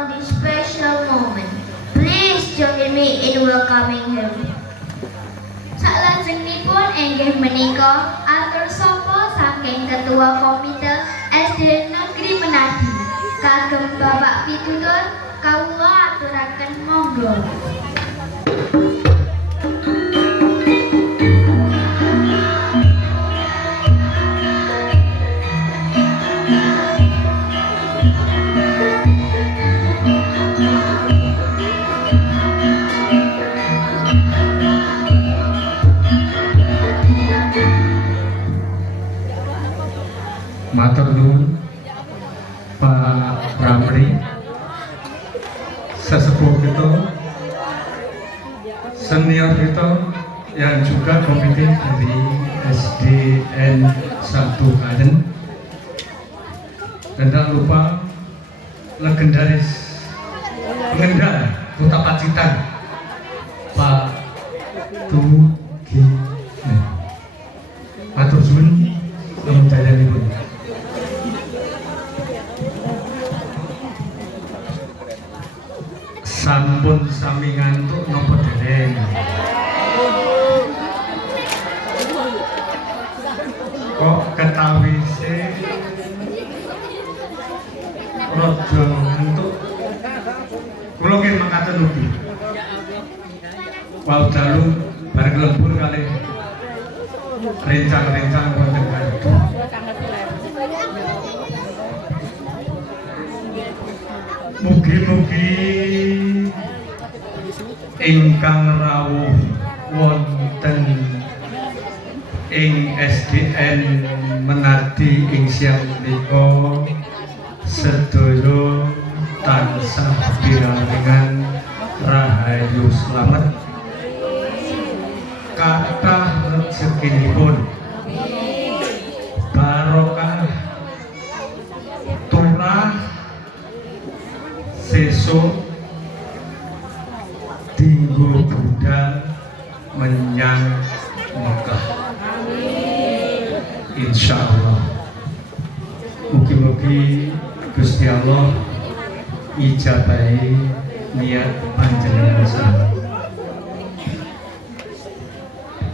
on this special moment. Please join me in welcoming him. Salajengipun inggih menika atur sapa saking Ketua Komite SD Negeri Menadi kagem Bapak Pitutur kawula aturaken monggo. Matur nuwun Pak Ramli, sesepuh kita, senior kita yang juga komite dari SDN 1 Klaten, dan tak lupa legendaris pengendara Kota Pacitan Pak Tugi. Matur suwun kemudayanipun. Sampun sami ngantuk nopo dereng? Kok ketawise rada ngantuk? Kula nggih makaten ugi. Wau dalu bareng lembur kalih rencang-rencang wonten kadu. Mugi-mugi ingkang rawuh wonten ing SDN Menadi ing siang menika sedaya tansah piraringan rahayu slamet kathah rezekinipun barokah turah sesuk dinggo budal menyang Mekah. Insya Allah. Mugi-mugi Gusti Allah ijabahi niat panjenengan sana.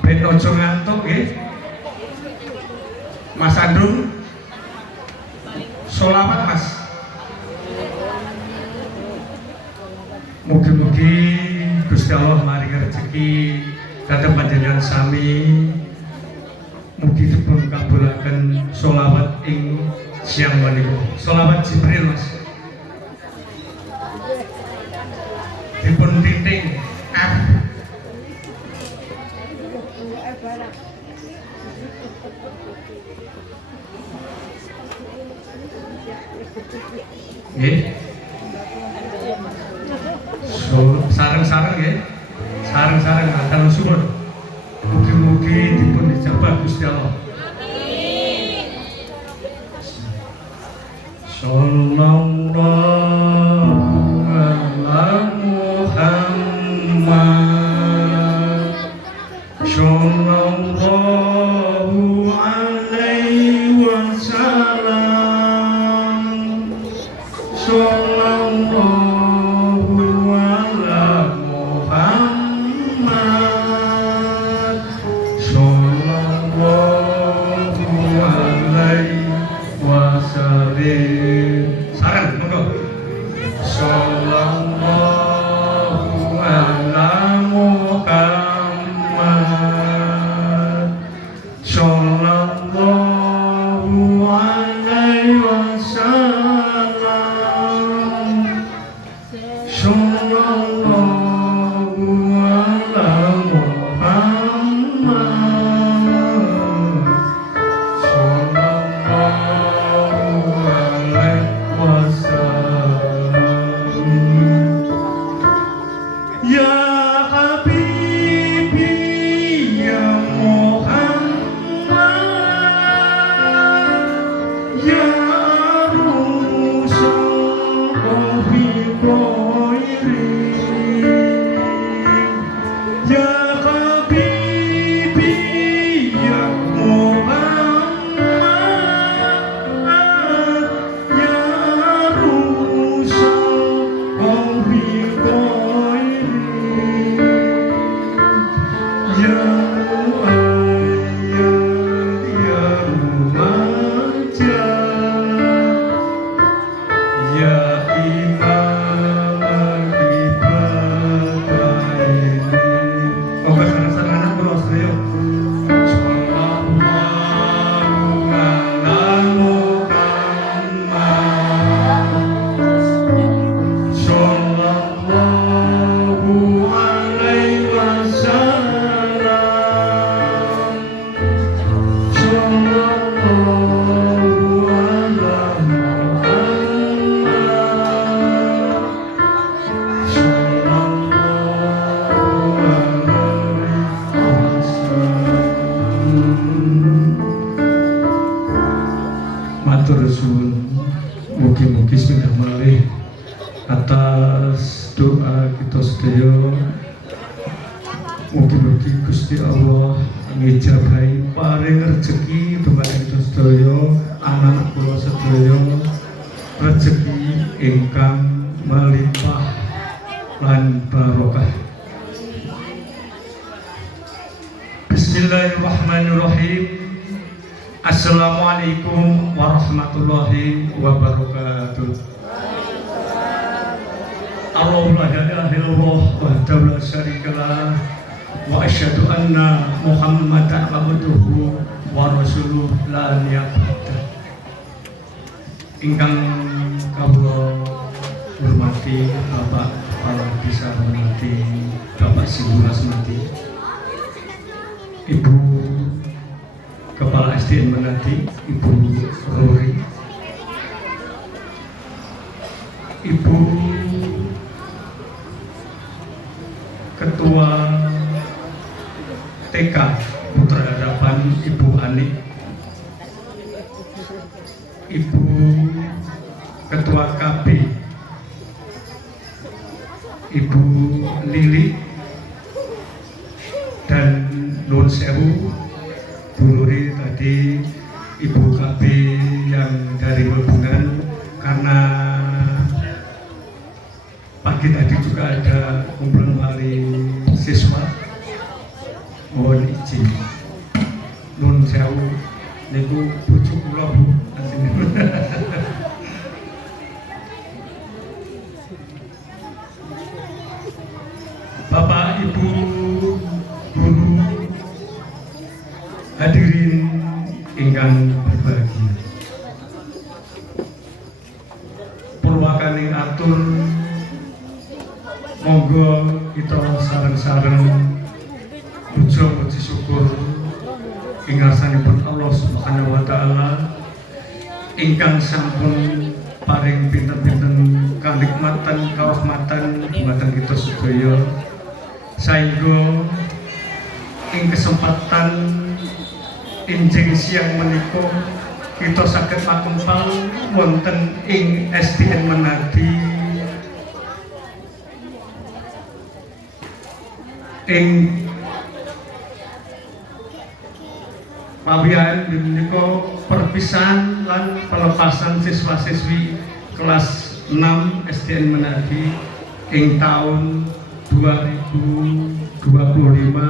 Ben ojo ngantuk nggih. Mas Andung sholawat Mas. Mugi-mugi Gusti Allah maringi rezeki dhateng panjenengan sami. Mugi dipun kabulaken sholawat ing siang menika. Sholawat Jibril Mas. Dipun titik F. Nggih. Sareng-sareng ya, sareng-sareng akan suwun. Mugi-mugi dipun ijabah Gusti Allah. Sallallahu ala Muhammad. Sallallahu alaihi wasallam. Sallallahu sarang monggo. Sallallahu ala Muhammad. Sallallahu alaihi wasallam. Sallallahu ala Muhammad. atas doa kita sedaya. Mugi-mugi Gusti Allah ngijabahi paring rezeki dumateng kita sedaya, anak kula sedaya, rezeki ingkang melimpah lan barokah. Bismillahirrahmanirrahim. Assalamualaikum warahmatullahi wabarakatuh. Allahu la ilaha illallah wahdahu la syarikalah wa asyhadu anna Muhammadan abduhu wa rasuluh la niyabata. Ingkang kawula hormati Bapak Kepala Desa Menati, Bapak Singgura Semati, Ibu Kepala SDN Menati, Ibu Rory, Ibu Ketua TK Putra Harapan, Ibu Ani, Ibu Ketua KB, Ibu Lili, dan Nun Sewu Buluri tadi, Ibu KB yang dari Melbungan, karena pagi tadi juga ada kumpulan wali siswa, mohon izin. Nun Sewu niku bojo kula Bu. Bapak Ibu guru, hadirin ingkang berbahagia, purwakane atur monggo kita sareng-sareng muji syukur ing ngarsanipun Allah Subhanahu wa taala ingkang sampun paring pinten-pinten kanikmatan karahmatan dumateng kita sedaya, saengga ing kesempatan enjing siang menika kita saged makempal wonten ing SDN Menadi ing pawiyahan menika perpisahan lan pelepasan siswa-siswi kelas 6 SDN Menadi ing tahun 2025-2026.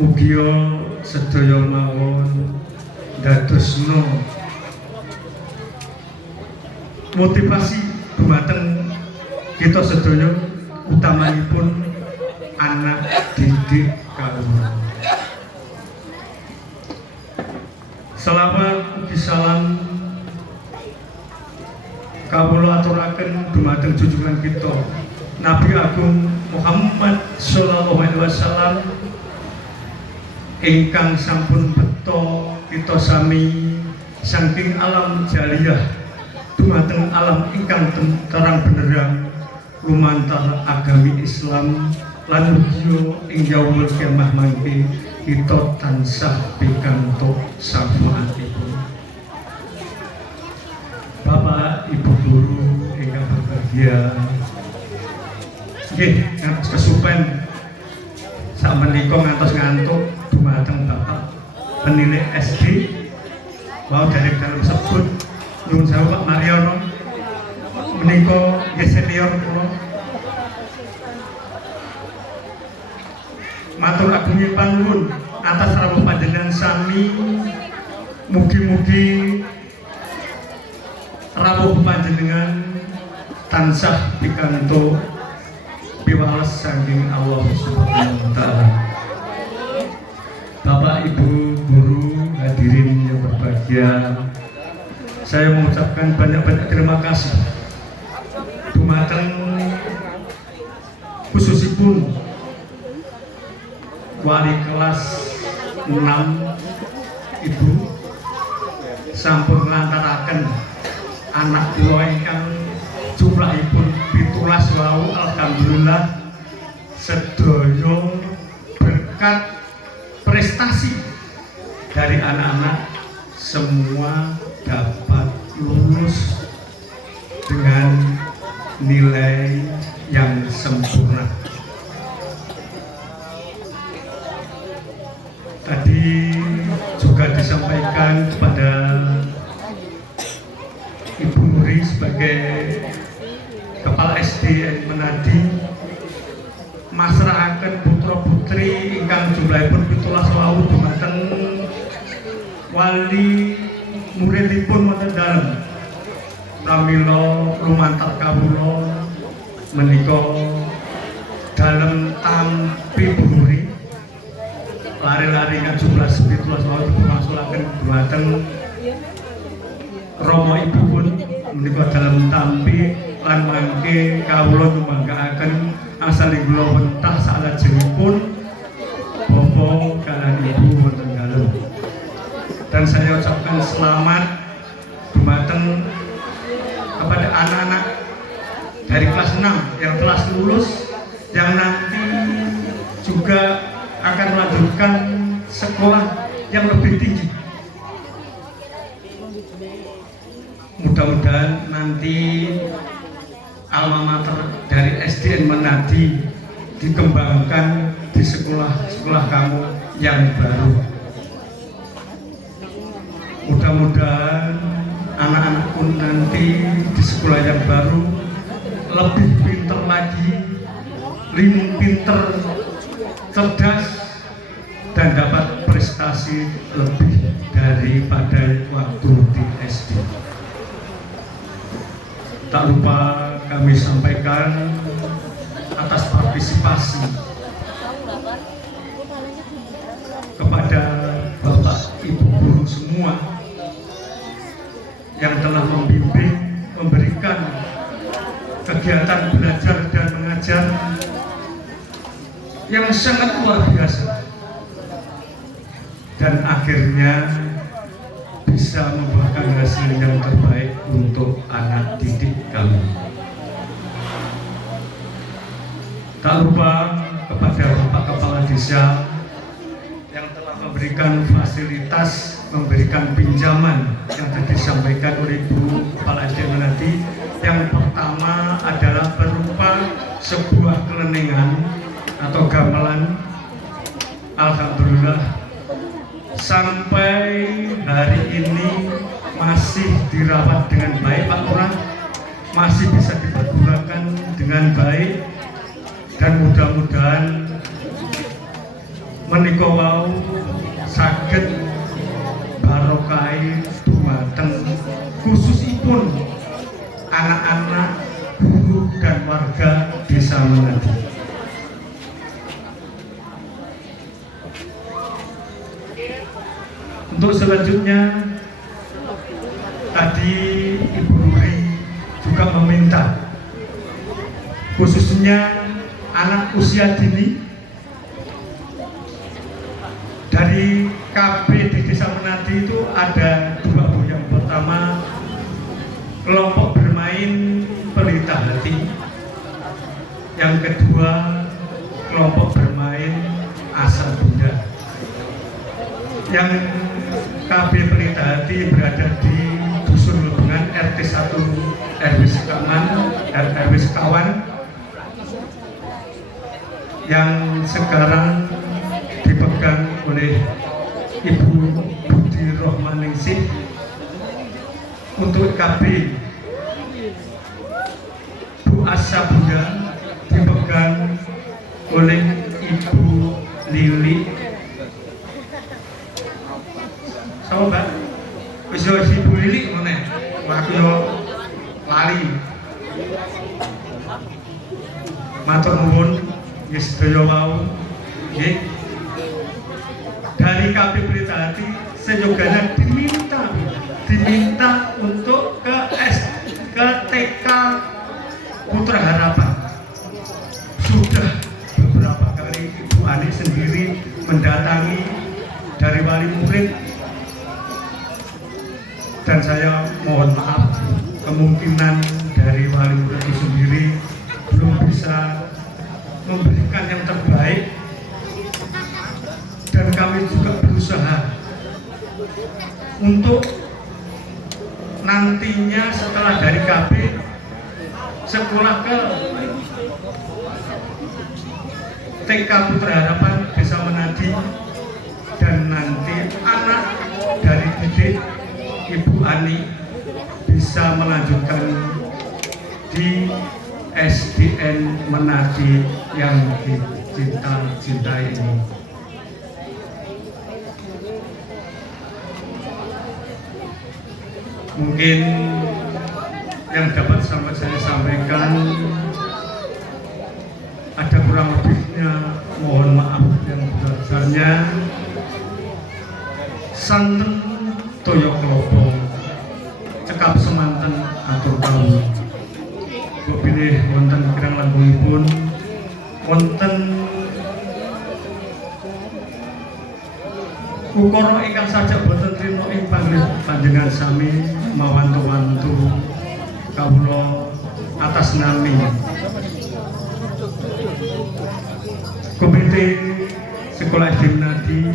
Mugia sedaya mawon dadosna motivasi dumateng kita sedaya, utamanipun anak didik kawula. Selawat ugi salam kawula aturaken dumateng junjungan kita Nabi Agung Muhammad sallallahu alaihi wasallam ingkang sampun beto kita sami saking alam jaliyah dumateng alam ingkang terang benderang lumantar agami Islam lan mugia ing yaumul kiamah mangke kita tansah pikantuk syafaatipun. Bapak Ibu guru ingkang berbahagia, nggih ngantos kesupen sakmenika ngantos ngantuk dumateng Bapak penilai SD wau dari dalam sebut nyuwun sewu Pak Mariono menika nggih senior kula. Matur agungipun panuwun atas rawuh panjenengan sami, mugi-mugi rawuh panjenengan tansah pikantuk piwales saking Allah Subhanahu wa taala. Bapak Ibu guru hadirin yang berbahagia, saya mengucapkan banyak-banyak terima kasih dumateng khususipun wali kelas 6 Ibu sampun nglantaraken anak kula ingkang jumlahipun 17 wau. Alhamdulillah sedaya berkat prestasi dari anak-anak semua dapat nilai yang sempurna. Tadi juga disampaikan kepada Ibu Nuri sebagai Kepala SDN Menadi, masrahaken putra putri ingkang jumlahipun 17.000 dumateng wali muridipun wonten dalem. Pramila lumantar kawula menika dalem tampi Bu Nuri lari-lari kan jumlah 17.000 dimangsulaken dumateng Rama Ibupun menika dalem tampi lan mangke kawula nyumanggaaken asalipun wentah salajengipun Bapak kaliyan Ibu wonten dalem. Dan saya ucapkan selamat dumateng kepada anak-anak dari kelas 6 yang telah lulus, yang nanti juga akan melanjutkan sekolah yang lebih tinggi. Mudah-mudahan nanti alma mater dari SDN Menadi dikembangkan di sekolah-sekolah kamu yang baru. Mudah-mudahan anak-anakku nanti di sekolah yang baru lebih pintar lagi, lebih pintar, cerdas, dan dapat prestasi lebih daripada waktu di SD. Tak lupa kami sampaikan atas partisipasi kepada Bapak Ibu guru semua yang telah membimbing, memberikan kegiatan belajar dan mengajar yang sangat luar biasa, dan akhirnya bisa membuahkan hasil yang terbaik untuk anak didik kami. Tak lupa kepada Bapak Kepala Desa yang telah memberikan fasilitas, memberikan pinjaman yang tadi disampaikan oleh Bu Kepala SDN Menadi. Yang pertama adalah berupa sebuah kelenengan atau gamelan. Alhamdulillah sampai hari ini masih dirawat dengan baik Pak Lurah, masih bisa dipergunakan dengan baik, dan mudah-mudahan menika wau saged barokah dumateng khususipun anak-anak, guru dan warga Desa Menadi. Untuk selanjutnya, tadi Ibu Nuri juga meminta khususnya anak usia dini dari KB di Desa Menadi itu ada dua Bu. Yang pertama kelompok bermain pelita hati, yang kedua kelompok bermain asal bunda. Yang KB pelita hati berada di Dusun Lebengan RT 1 RW Sekawan yang sekarang dipegang oleh Ibu Budi Rohmaningsih. Untuk KB Bu Asa Bunda dipegang oleh Ibu Lili. Sama Mbak, wis yo Ibu Lili ngene. Aku yo lali. Matur nuwun nggih sedaya wau. Nggih. Dari KB Pelita Hati sejogana diminta untuk ke TK Putra Harapan. Sudah beberapa kali Ibu Ani sendiri mendatangi dari wali murid, dan saya mohon maaf kemungkinan dari wali murid itu sendiri belum bisa memberikan yang terbaik, dan kami juga berusaha untuk nantinya setelah dari KB sekolah ke TK Putra Harapan Desa Menadi, dan nanti anak dari didik Ibu Ani bisa melanjutkan di SDN Menadi yang dicinta-cintai ini. Mungkin yang dapat saya sampaikan, ada kurang lebihnya mohon maaf yang besar-besarnya. Santen toyo klopo cekap semanten atur kawula. Bilih wonten kirang langkungipun wonten ukara ingkang sajak boten trima ing panjenengan sami mawantu-wantu kawula atas nami Komite Sekolah SD Menadi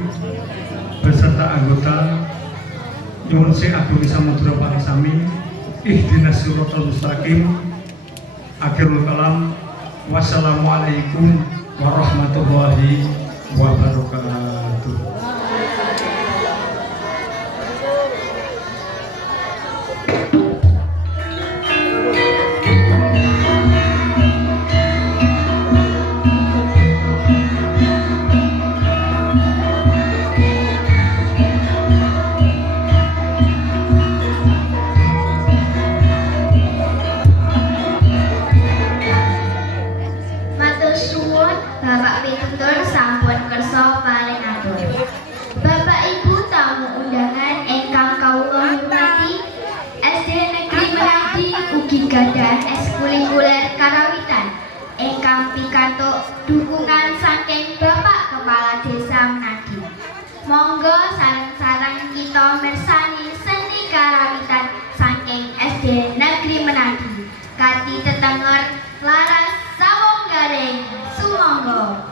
beserta anggota nyuwun agungipun samudra pangsami ihdinas siratal mustaqim. Akhirul kalam, wassalamualaikum warahmatullahi wabarakatuh. Bapak Pitutur sampun kersa paring atur. Bapak Ibu tamu undangan ingkang kawula hormati, SD Negeri Menadi ugi gadah ekskulikuler karawitan ingkang pikantuk dukungan saking Bapak Kepala Desa Menadi. Monggo sareng-sareng kita mirsani seni karawitan saking SD Negeri Menadi. Kanthi tetenger laras sawung garing sumangga.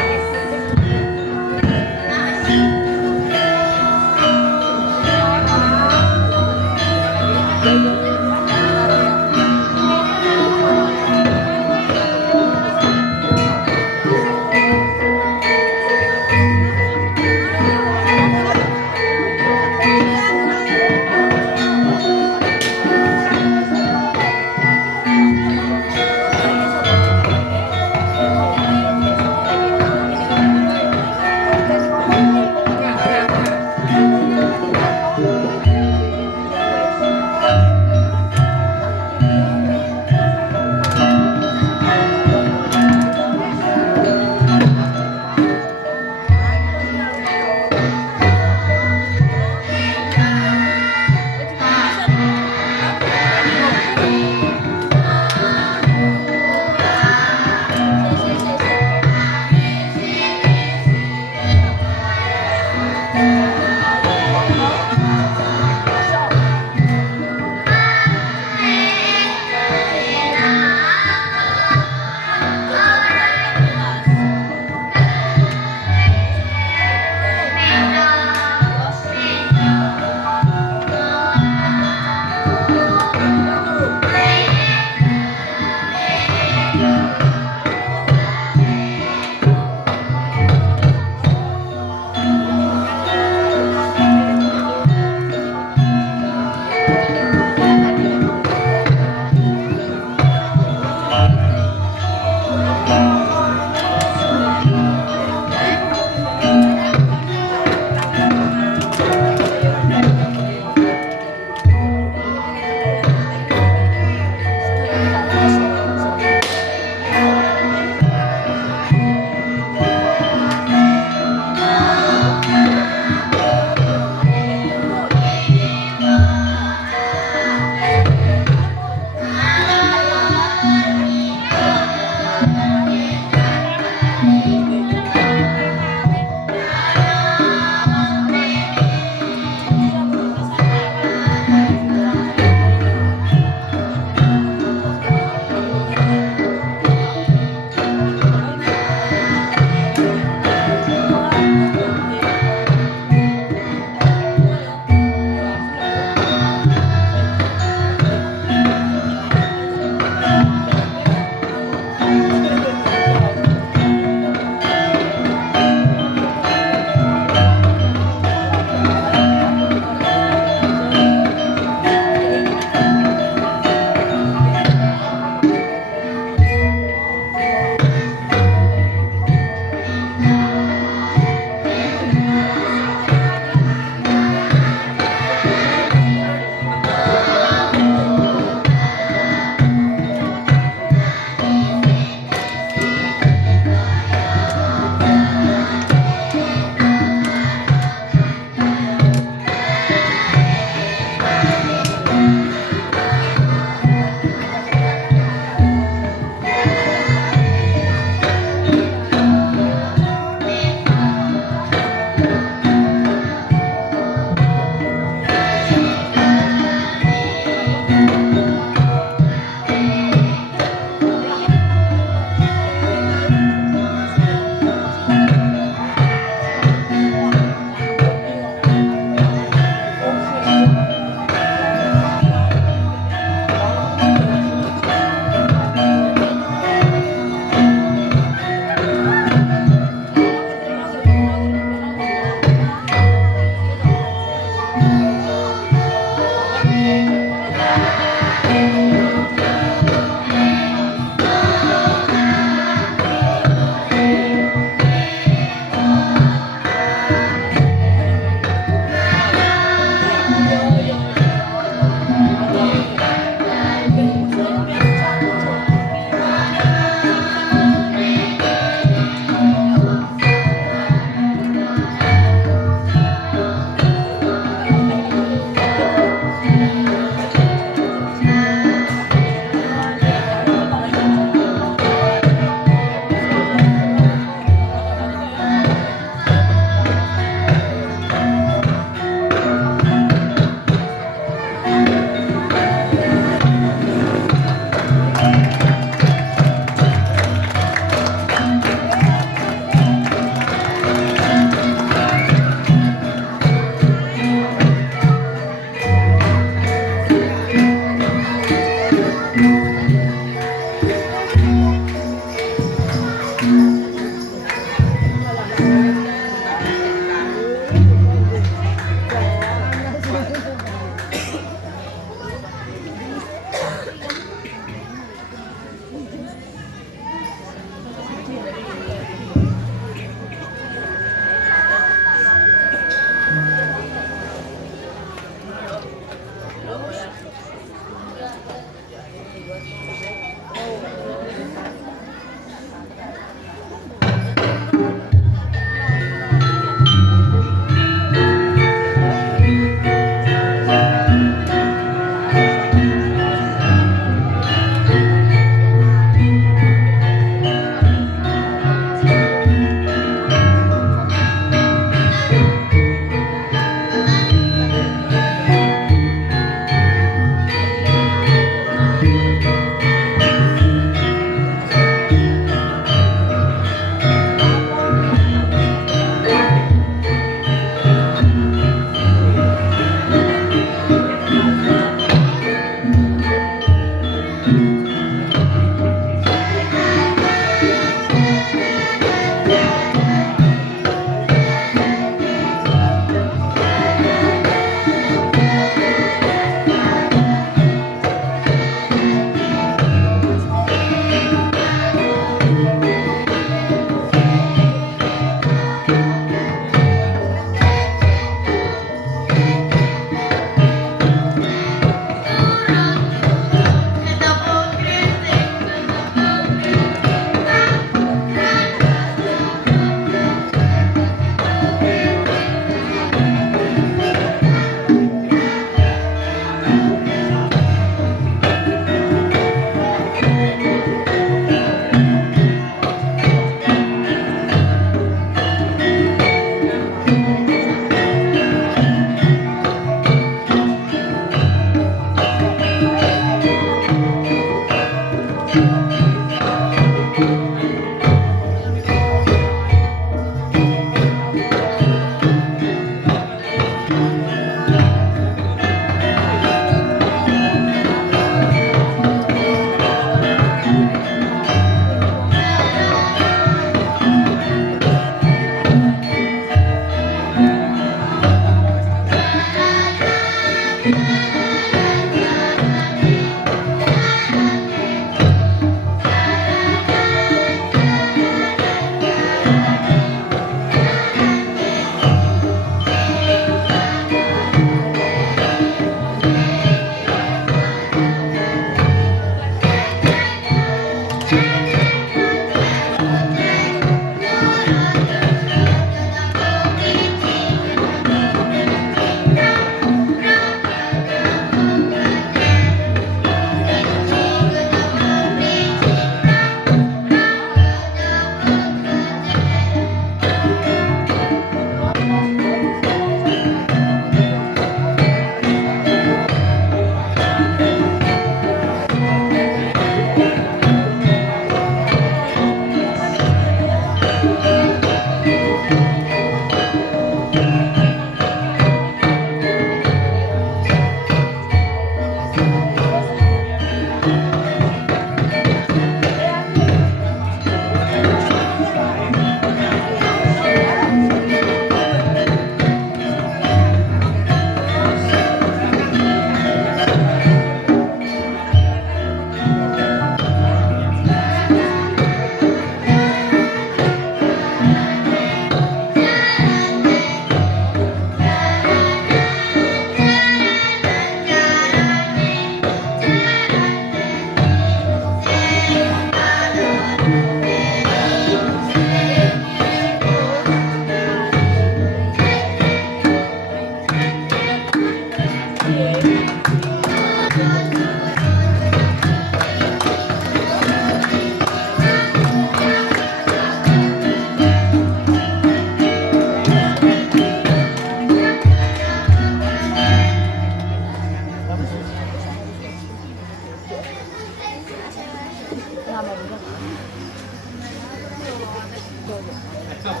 Baik,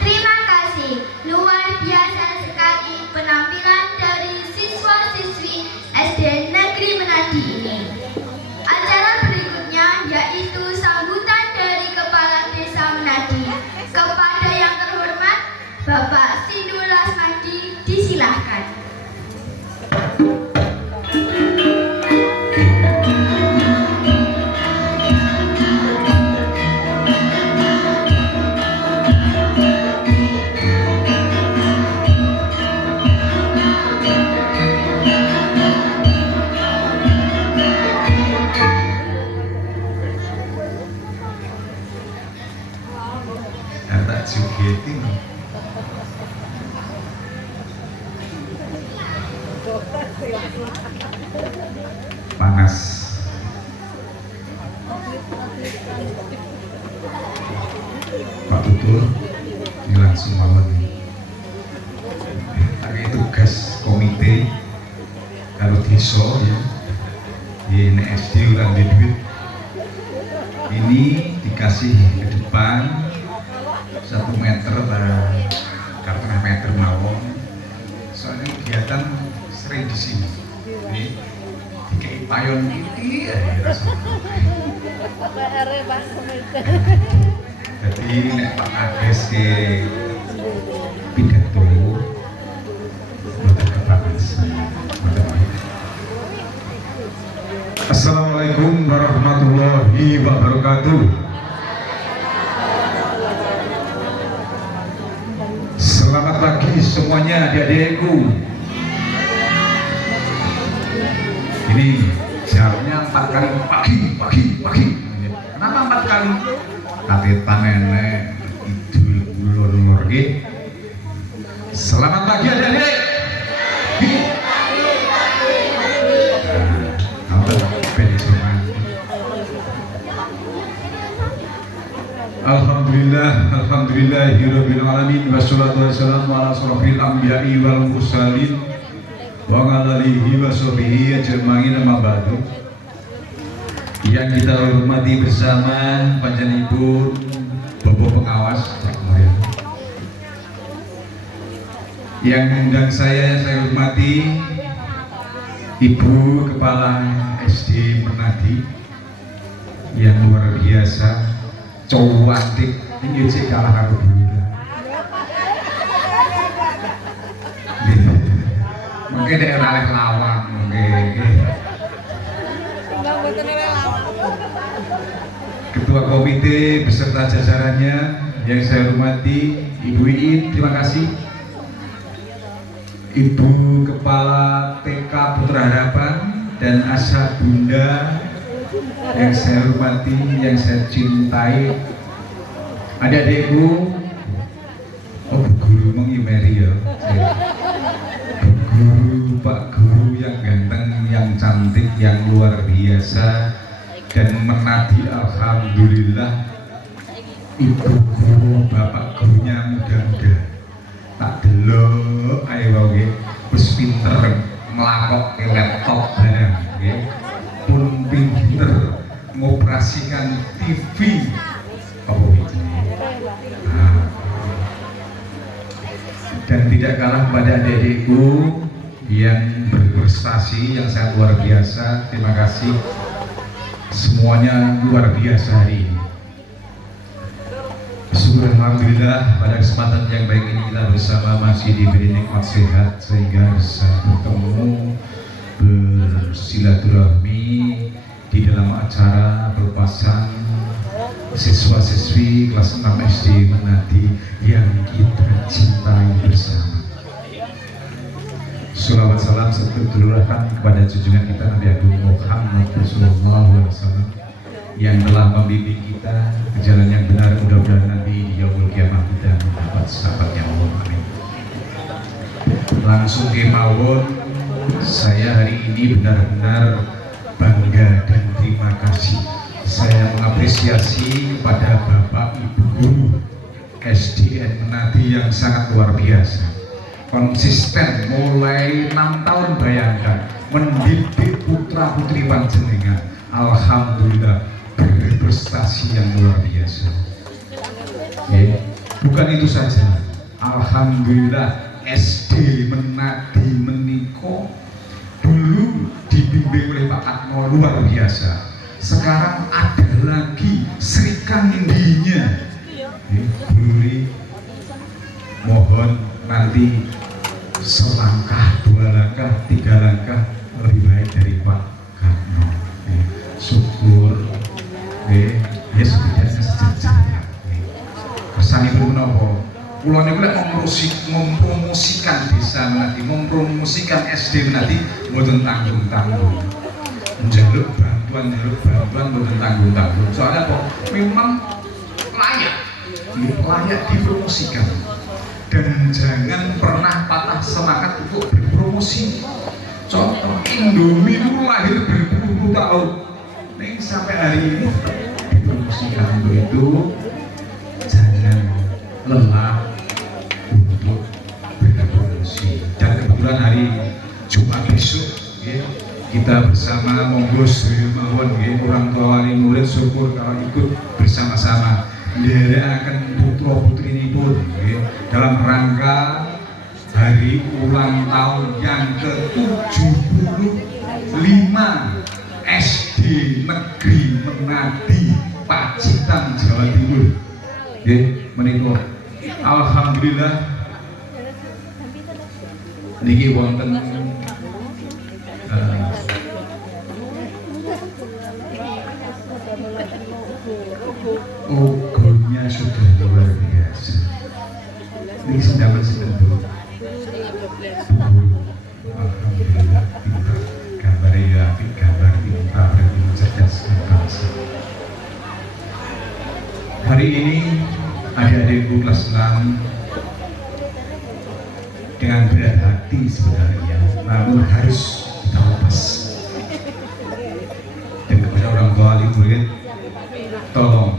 terima kasih. Luar biasa sekali penampilan dari siswa-siswi SD Negeri Menadi ini. Acara berikutnya yaitu sambutan dari Kepala Desa Menadi. Kepada yang terhormat, Bapak Sindu Lasmadi, disilahkan. Tak jogetin. Panas. Pak Tutul, ini langsung mawon. Ada tugas komite kalau desa ya, di SD ulang di duit. Ini dikasih ke depan 1 meter karena meter mawon. Soalnya kegiatan sering di sini. Jadi dikei payon iki rasanya. Jadi nek Pak Kades ke pidato boten kepangasan. Assalamualaikum warahmatullahi wabarakatuh. Selamat pagi semuanya adik-adikku. Ini jamnya 4 kali pagi. Kenapa 4 kali? Tapi nenek idul ulur nggih. Selamat pagi adik-adik. Alhamdulillahirabbil alamin wassalatu wassalamu ala asrofil anbiya'i wal mursalin wa ala alihi wa sahbihi ajma'in amma ba'du. Yang kita hormati bersama panjenenganipun Bapak pengawas yang mengundang saya hormati Ibu Kepala SD Menadi yang luar biasa, cantik, ini sih kalah karo dulu. Mungkin daerah lawang, mungkin. Ketua komite beserta jajarannya yang saya hormati, Ibu Iin, terima kasih. Ibu Kepala TK Putra Harapan dan Asa Bunda yang saya hormati, yang saya cintai, adik-adikku, Bu Guru mengimeri ya, Bu Guru, Pak Guru yang ganteng, yang cantik, yang luar biasa, dan Menadi alhamdulillah, Ibu Guru, Bapak Gurunya muda-muda, tak delok ayo wae wis pinter nglakok ke laptop barang nggih. Pun pinter mengoperasikan TV apa itu. Dan tidak kalah pada adik-adikku yang berprestasi yang sangat luar biasa. Terima kasih semuanya, luar biasa hari ini. Syukur alhamdulillah pada kesempatan yang baik ini kita bersama masih diberi nikmat sehat sehingga bisa bertemu bersilaturahmi di dalam acara pelepasan siswa-siswi kelas 6 SD Menadi yang kita cintai bersama. Sholawat salam serta tercurahkan kepada junjungan kita Nabi Agung Muhammad Sallallahu Alaihi Wasallam yang telah membimbing kita ke jalan yang benar. Mudah-mudahan nanti di yaumul kiamah kita mendapat sahabatnya Allah. Amin. Langsung ke mawon, saya hari ini benar-benar bangga dan terima kasih. Saya mengapresiasi kepada Bapak Ibu Guru SDN Menadi yang sangat luar biasa, konsisten mulai 6 tahun, bayangkan mendidik putra putri panjenengan alhamdulillah berprestasi yang luar biasa. Ya, bukan itu saja, alhamdulillah SD Menadi meniko dulu dibimbing oleh Pak Katmo luar biasa. Sekarang ada lagi Sri Kandinya. Beli mohon nanti selangkah, 2 langkah, 3 langkah lebih baik dari Pak Katmo. Syukur, ya setidaknya sejajar. Kesanipun menapa? Kula niku lek mempromosikan desa Menadi, mempromosikan SD Menadi mboten tanggung-tanggung. Njaluk bantuan mboten tanggung-tanggung. Soalnya apa? Memang layak dipromosikan. Dan jangan pernah patah semangat untuk berpromosi. Contoh Indomie itu lahir berpuluh-puluh tahun. Nih sampai hari ini dipromosikan. Untuk itu jangan lelah untuk berpromosi. Dan kebetulan hari Jumat besok ya, kita bersama monggo sedaya mawon nggih orang tua wali murid syukur kalau ikut bersama-sama nderekaken putra putrinipun nggih dalam rangka hari ulang tahun yang ke-75 SD Negeri Menadi Pacitan Jawa Timur. Nggih menika alhamdulillah niki wonten ogonya sudah luar biasa. Ini sendaman sebentar. Alhamdulillah pintar. Gambarnya apik, gambar pintar, berarti cerdas bangsa. Hari ini adik-adikku kelas 6 dengan berat hati sebenarnya, namun harus kita lepas. Dan kepada orang tua wali murid, tolong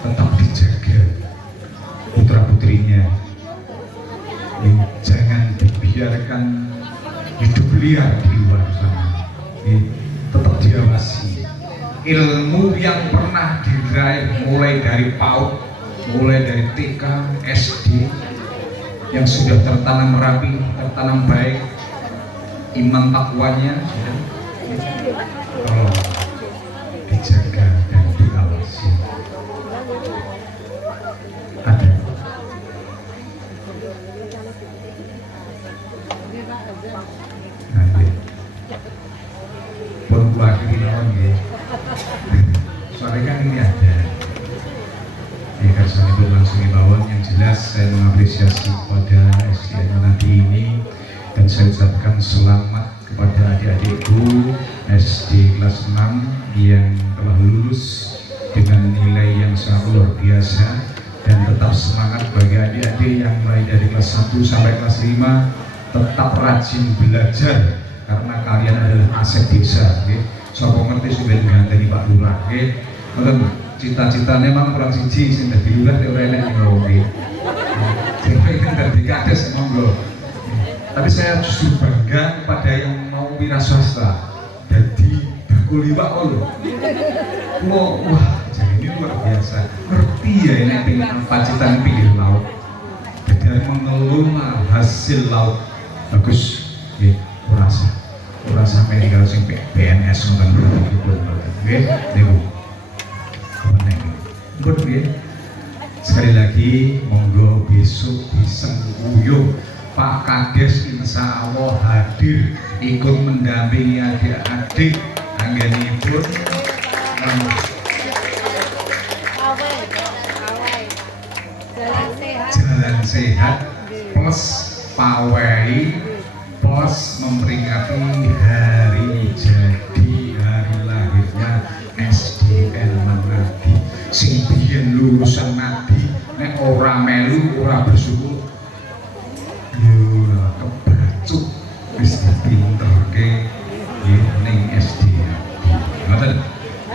tetap dijaga putra putrinya. Jangan dibiarkan hidup liar di luar sana. Tetap diawasi. Ilmu yang pernah diraih mulai dari PAUD, mulai dari TK, SD, yang sudah tertanam rapi, tertanam baik, iman takwanya sudah tolong dijaga dan diawasi. Ada nanti pun akhiri lawan ya. Soalnya kan ini ada ya kan, saya pun langsung imbauan yang jelas. Saya mengapresiasi kepada SDN Menadi ini dan saya ucapkan selamat kepada adik-adikku SD kelas 6 yang telah lulus dengan nilai yang sangat luar biasa, dan tetap semangat bagi adik-adik yang mulai dari kelas 1 sampai kelas 5 tetap rajin belajar karena kalian adalah aset desa. Sopo ngerti sudah ganti Pak Lurah, cita-citanya memang kurang siji sing dadi lurah ora enak nggih. Sing pengen dadi kades monggo. Tapi saya justru bangga pada yang mau wira swasta. Jadi bakul liwak lho. Wah, jadi ini luar biasa. Ngerti ya ini pengen Pacitan pinggir laut. Jadi mengelola hasil laut bagus. Nggih, ora sampai kalau sing PNS ngoten begitu. Nggih, niku. Sekali lagi monggo besok bisa uyuh Pak Kades insya Allah hadir ikut mendampingi adik-adik anggenipun jalan sehat plus pawai plus memperingati hari jadi hari lahirnya SDN Menadi. Sing biyen lulusan Nadi nek ora melu ora bersyukur yo kebacut wis dipinterke ning SD. Ngoten.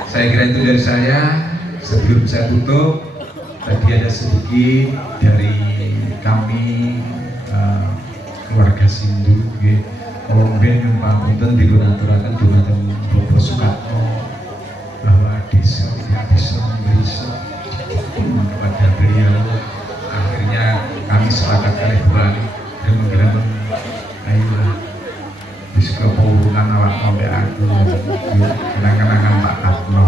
Saya kira itu dari saya. Sebelum saya tutup, tadi ada sedikit dari kami keluarga Sindu nggih. Kalau ben nyumpang punten dipunaturaken dumateng Bapak Soekarno sampai aku kenang-kenangan Pak Katno.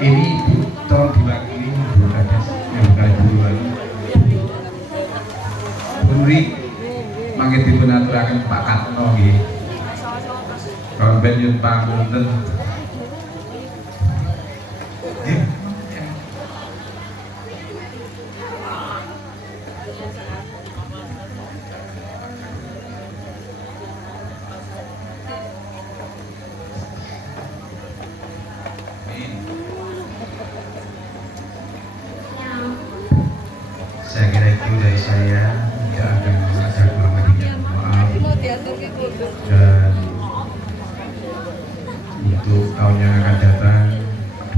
Ini Ibu tolong diwakili Bu Kades yang bukan Bu Wali. Puri mangke dipun aturaken Pak Katno nggih. Kon ben yen pangunten. Saya kira itu dari saya, tidak akan ada kurang lebihnya, maaf. Dan untuk tahun yang akan datang,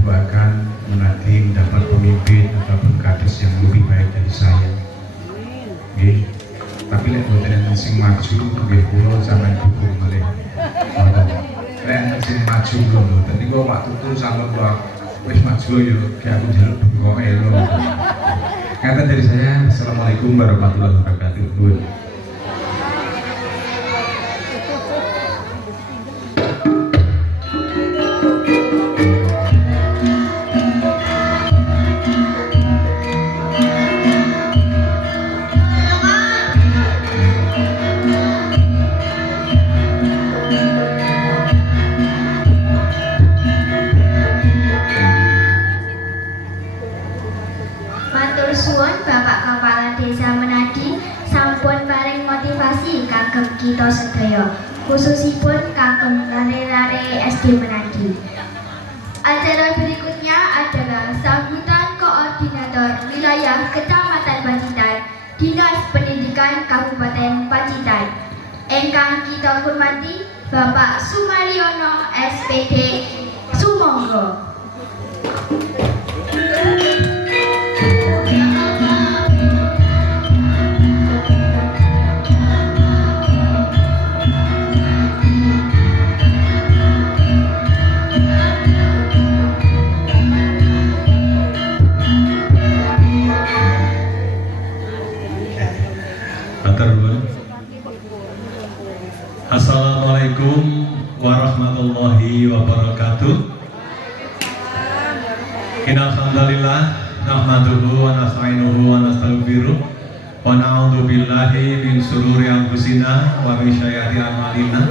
doakan menanti mendapat pemimpin ataupun kades yang lebih baik dari saya. Oke. Tapi lek boten enten sing maju, nggih kula sampeyan dukung malih. Lek enten sing maju kula mboten niku Pak Tutu sampun kula wis maju yo kayak aku njaluk dukoke lho. Kata dari saya, Assalamualaikum warahmatullahi wabarakatuh. Matur suwun Bapak Kepala Desa Menadi sampun paring motivasi kagem kita sedaya, khususipun kagem lare-lare SD Menadi. Acara berikutnya adalah sambutan Koordinator Wilayah Kecamatan Pacitan, Dinas Pendidikan Kabupaten Pacitan. Ingkang kita hormati Bapak Sumaryono SPD Sumangga. Assalamualaikum warahmatullahi wabarakatuh. Innal hamdalillah nahmaduhu wa nasta'inuhu wa nastaghfiruh wa na'udzu billahi min shururi anfusina wa min sayyiati a'malina.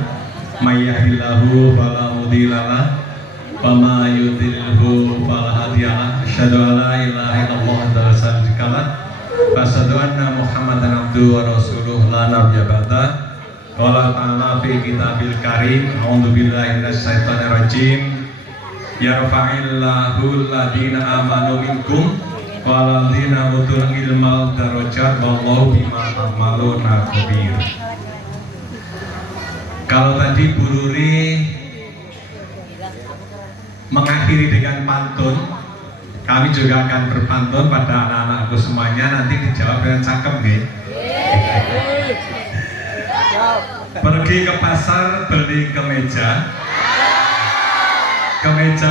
May yahdihillahu fala mudhillalah wa may yudhlilhu fala hadiyalah. Asyhadu an la ilaha illallah wa asyhadu anna Muhammadan abduhu wa rasuluh la nabiyya ba'da. Qala ta'ala fi kitabil karim, a'udzu billahi minasyaitonir rajim. Yarfa'illahu alladziina aamanu minkum wal ladziina utul ilma darajat wallahu bima ta'maluna khabir. Kalau tadi Bu Ruri mengakhiri dengan pantun, kami juga akan berpantun pada anak-anakku semuanya, nanti dijawab dengan cakep nih. Pergi ke pasar beli kemeja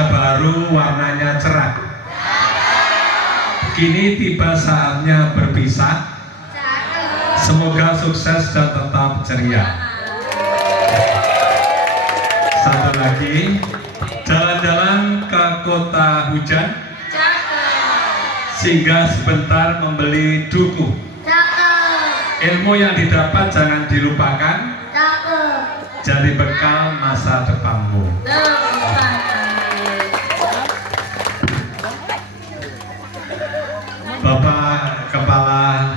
baru warnanya cerah. Kini tiba saatnya berpisah. Semoga sukses dan tetap ceria. Satu lagi, jalan-jalan ke kota hujan. Singgah sebentar membeli duku. Ilmu yang didapat jangan dilupakan. Jadi bekal masa depanmu. Bapak Kepala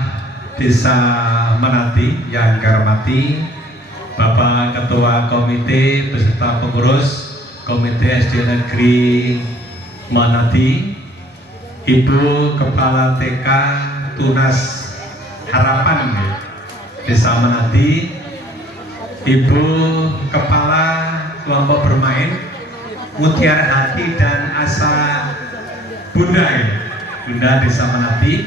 Desa Menadi yang kami hormati, Bapak Ketua Komite beserta pengurus Komite SD Negeri Menadi, Ibu Kepala TK Tunas Harapan Desa Menadi, Ibu Kepala Kelompok Bermain Mutiara Hati dan Asa Bunda Desa Menadi,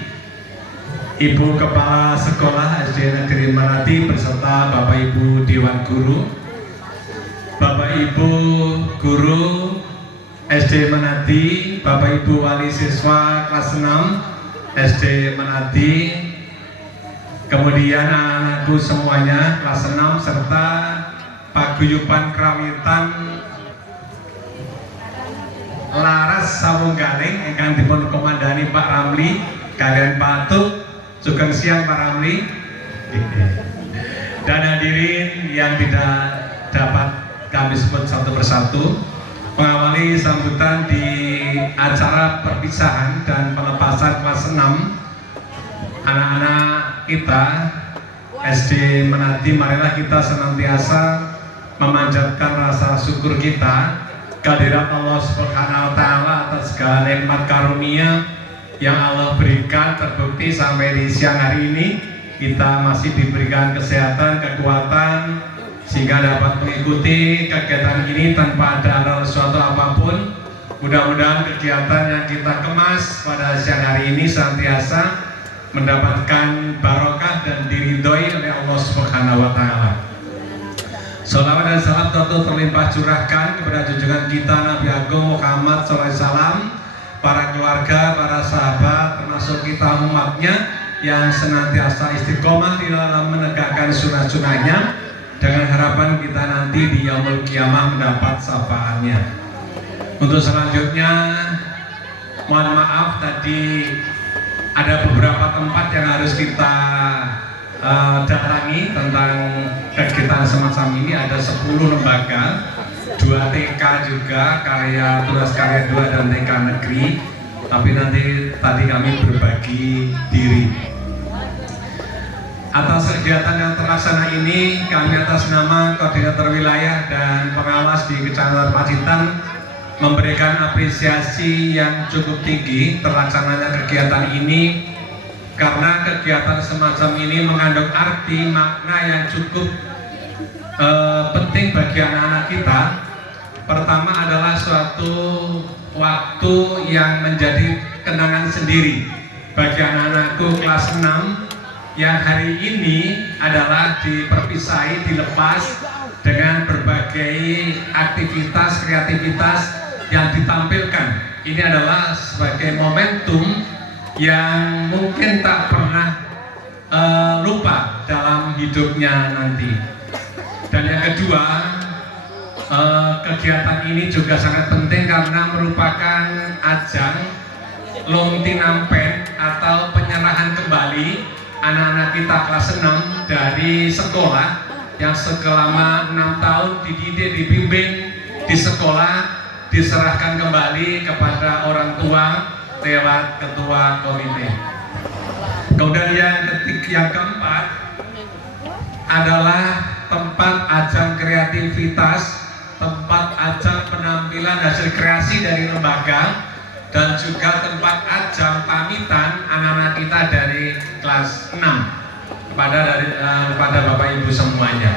Ibu Kepala Sekolah SD Negeri Menadi beserta Bapak Ibu Dewan Guru, Bapak Ibu Guru SD Menadi, Bapak Ibu Wali Siswa kelas 6 SD Menadi, kemudian anakku semuanya kelas 6 serta paguyuban krawitan Laras Sawunggaling ingkang dipun komandani Pak Ramli kalian Pak Atuk. Sugeng siang Pak Ramli dan hadirin yang tidak dapat kami sebut satu persatu. Mengawali sambutan di acara perpisahan dan pelepasan kelas 6 anak-anak kita SD Menadi, marilah kita senantiasa memanjatkan rasa syukur kita kehadirat Allah Subhanahu wa Ta'ala atas segala nikmat karunia yang Allah berikan. Terbukti sampai di siang hari ini kita masih diberikan kesehatan, kekuatan sehingga dapat mengikuti kegiatan ini tanpa ada hal sesuatu apapun. Mudah-mudahan kegiatan yang kita kemas pada siang hari ini senantiasa mendapatkan barokah dan diridhoi oleh Allah Subhanahu wa Ta'ala. Salawat dan salam tentu terlimpah curahkan kepada junjungan kita Nabi Agung Muhammad SAW, para keluarga, para sahabat, termasuk kita umatnya yang senantiasa istiqomah di dalam menegakkan sunnah-sunnahnya dengan harapan kita nanti di yaumul qiyamah mendapat syafaatnya. Untuk selanjutnya, mohon maaf tadi ada beberapa tempat yang harus kita datangi tentang kegiatan semacam ini. Ada 10 lembaga, 2 TK juga, tugas karya 2 dan TK negeri. Tapi nanti tadi kami berbagi diri. Atas kegiatan yang terlaksana ini, kami atas nama Koordinator Wilayah dan Pengawas di Kecamatan Pacitan memberikan apresiasi yang cukup tinggi terlaksananya kegiatan ini, karena kegiatan semacam ini mengandung arti makna yang cukup penting bagi anak-anak kita. Pertama adalah suatu waktu yang menjadi kenangan sendiri bagi anak-anakku kelas 6 yang hari ini adalah diperpisahi, dilepas dengan berbagai aktivitas, kreativitas yang ditampilkan. Ini adalah sebagai momentum yang mungkin tak pernah lupa dalam hidupnya nanti. Dan yang kedua, kegiatan ini juga sangat penting karena merupakan ajang Longtinampen atau penyerahan kembali anak-anak kita kelas 6 dari sekolah yang selama 6 tahun dididik, dibimbing di sekolah, diserahkan kembali kepada orang tua lewat ketua komite. Kemudian yang keempat adalah tempat ajang kreativitas, tempat ajang penampilan hasil kreasi dari lembaga, dan juga tempat ajang pamitan anak-anak kita dari kelas 6 kepada Bapak Ibu semuanya.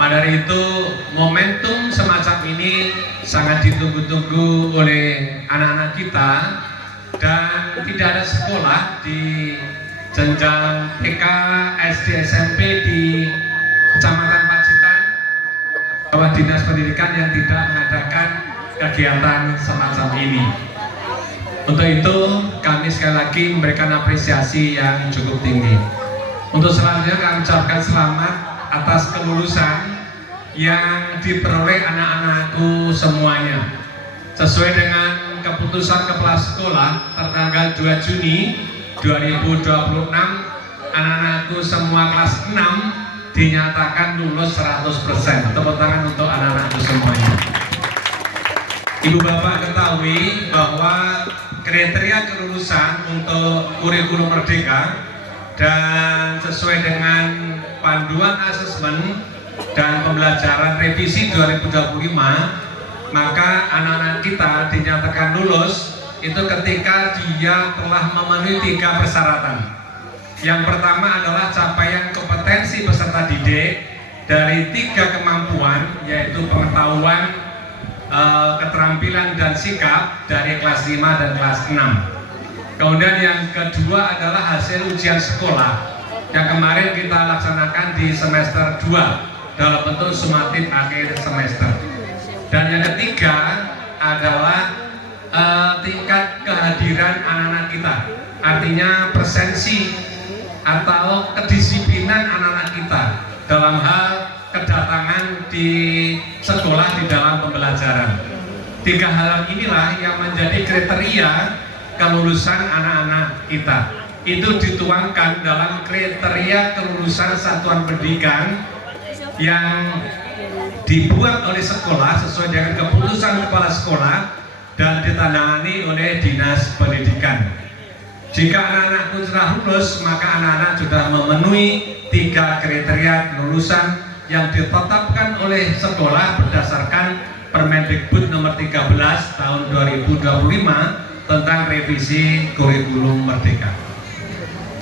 Maka dari itu momentum semacam ini sangat ditunggu-tunggu oleh anak-anak kita, dan tidak ada sekolah di jenjang TK, SD, SMP di Kecamatan Pacitan bawah Dinas Pendidikan yang tidak mengadakan kegiatan semacam ini. Untuk itu kami sekali lagi memberikan apresiasi yang cukup tinggi. Untuk selanjutnya kami ucapkan selamat atas kelulusan yang diperoleh anak-anakku semuanya. Sesuai dengan keputusan Kepala Sekolah tertanggal 2 Juni 2026, anak-anakku semua kelas 6 dinyatakan lulus 100%. Tepuk tangan untuk anak-anakku semuanya. Ibu bapak ketahui bahwa kriteria kelulusan untuk kurikulum merdeka dan sesuai dengan panduan asesmen dan pembelajaran revisi 2025, maka anak-anak kita dinyatakan lulus itu ketika dia telah memenuhi 3 persyaratan. Yang pertama adalah capaian kompetensi peserta didik dari 3 kemampuan, yaitu pengetahuan, keterampilan dan sikap dari kelas 5 dan kelas 6. Kemudian yang kedua adalah hasil ujian sekolah yang kemarin kita laksanakan di semester 2 dalam bentuk sumatif akhir semester. Dan yang ketiga adalah tingkat kehadiran anak-anak kita, artinya presensi atau kedisiplinan anak-anak kita dalam hal kedatangan di di sekolah, di dalam pembelajaran. 3 hal inilah yang menjadi kriteria kelulusan anak-anak kita. Itu dituangkan dalam kriteria kelulusan satuan pendidikan yang dibuat oleh sekolah sesuai dengan keputusan kepala sekolah dan ditandatangani oleh Dinas Pendidikan. Jika anak-anakku sudah lulus, maka anak-anak sudah memenuhi 3 kriteria kelulusan yang ditetapkan oleh sekolah berdasarkan Permendikbud nomor 13 tahun 2025 tentang revisi kurikulum merdeka.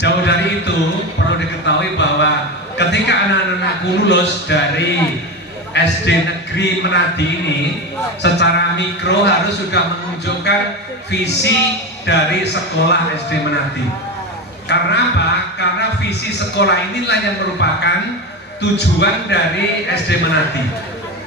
Jauh dari itu, perlu diketahui bahwa ketika anak-anakku lulus dari SD Negeri Menadi ini, secara mikro harus sudah menunjukkan visi dari sekolah SD Menadi. Karena apa? Karena visi sekolah inilah yang merupakan tujuan dari SD Menadi.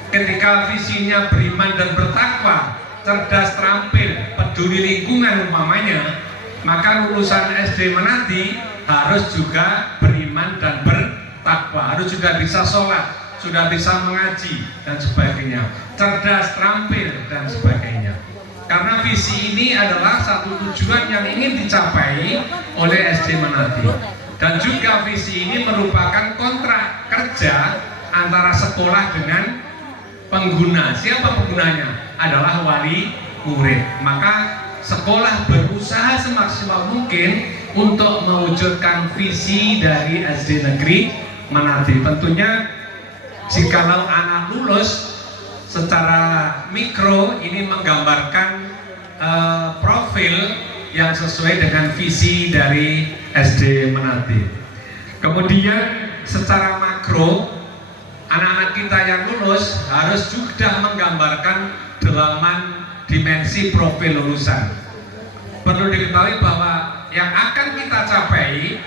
Ketika visinya beriman dan bertakwa, cerdas, terampil, peduli lingkungan umpamanya, maka lulusan SD Menadi harus juga beriman dan bertakwa, harus juga bisa sholat, sudah bisa mengaji dan sebagainya, cerdas, terampil dan sebagainya. Karena visi ini adalah satu tujuan yang ingin dicapai oleh SD Menadi. Dan juga visi ini merupakan kontrak kerja antara sekolah dengan pengguna. Siapa penggunanya? Adalah wali murid. Maka sekolah berusaha semaksimal mungkin untuk mewujudkan visi dari SD Negeri Menadi. Tentunya jikalau anak lulus secara mikro ini menggambarkan profil yang sesuai dengan visi dari SD Menadi. Kemudian secara makro, anak-anak kita yang lulus harus sudah menggambarkan 8 dimensi profil lulusan. Perlu diketahui bahwa yang akan kita capai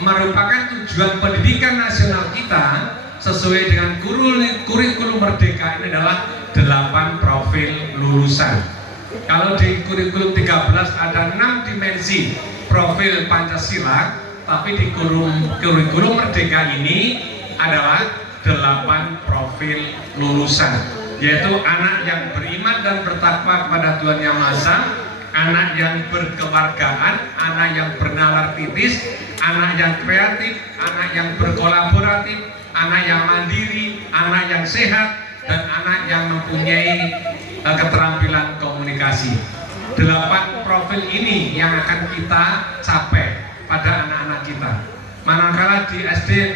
merupakan tujuan pendidikan nasional kita sesuai dengan kurikulum merdeka ini adalah 8 profil lulusan. Kalau di kurikulum 13 ada 6 dimensi profil Pancasila, tapi di kurikulum merdeka ini adalah 8 profil lulusan, yaitu anak yang beriman dan bertakwa kepada Tuhan Yang Maha Esa, anak yang berkewargaan, anak yang bernalar titis, anak yang kreatif, anak yang berkolaboratif, anak yang mandiri, anak yang sehat, dan anak yang mempunyai keterampilan komunikasi. 8 profil ini yang akan kita capai pada anak-anak kita. Manakala di SD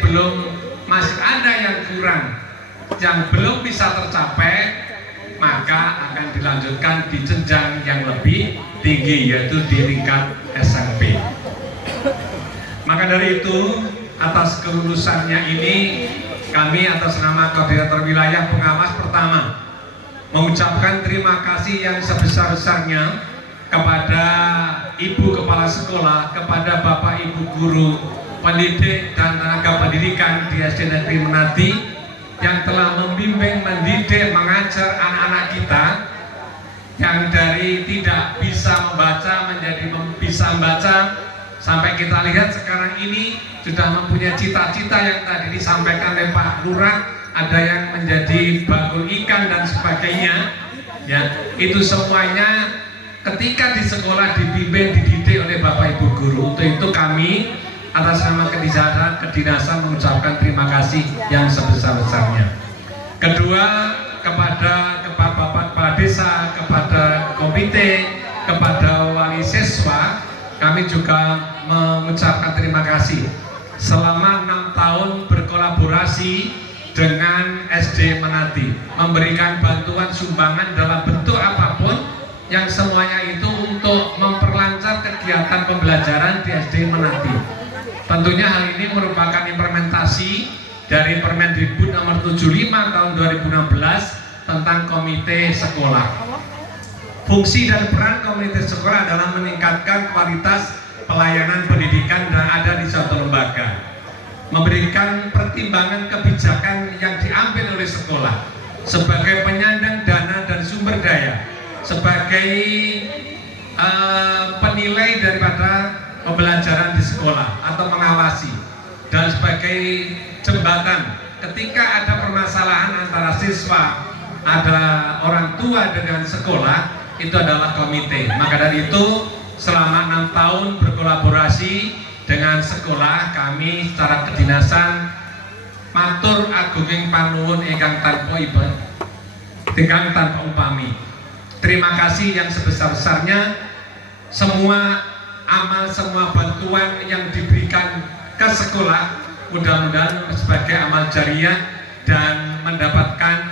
masih ada yang kurang, yang belum bisa tercapai, maka akan dilanjutkan di jenjang yang lebih tinggi, yaitu di tingkat SMP. Maka dari itu, atas kelulusannya ini, kami atas nama Koordinator Wilayah Pengawas pertama mengucapkan terima kasih yang sebesar-besarnya kepada Ibu Kepala Sekolah, kepada Bapak Ibu Guru, pendidik dan tenaga pendidikan di SD Negeri Menadi yang telah membimbing, mendidik, mengajar anak-anak kita yang dari tidak bisa membaca menjadi bisa membaca, sampai kita lihat sekarang ini sudah mempunyai cita-cita yang tadi disampaikan oleh Pak Lurah, ada yang menjadi bakul ikan dan sebagainya. Ya, itu semuanya ketika di sekolah dibimbing, dididik oleh Bapak Ibu Guru. Untuk itu kami atas nama kedinasan mengucapkan terima kasih yang sebesar-besarnya. Kedua, kepada Bapak Kepala Desa, kepada komite, kepada wali siswa, kami juga mengucapkan terima kasih. Selama 6 tahun berkolaborasi dengan SD Menadi, memberikan bantuan sumbangan dalam bentuk apapun, yang semuanya itu untuk memperlancar kegiatan pembelajaran di SD Menadi. Tentunya hal ini merupakan implementasi dari Permendikbud nomor 75 tahun 2016 tentang komite sekolah. Fungsi dan peran komite sekolah adalah meningkatkan kualitas pelayanan pendidikan yang ada di suatu lembaga, memberikan pertimbangan kebijakan yang diambil oleh sekolah sebagai penyandang dana dan sumber daya, sebagai penilai daripada pembelajaran di sekolah atau mengawasi, dan sebagai jembatan ketika ada permasalahan antara siswa, ada orang tua dengan sekolah, itu adalah komite. Maka dari itu selama 6 tahun berkolaborasi dengan sekolah, kami secara kedinasan matur agunging panuwun ingkang tanpa upami. Terima kasih yang sebesar-besarnya semua amal, semua bantuan yang diberikan ke sekolah mudah-mudahan sebagai amal jariah dan mendapatkan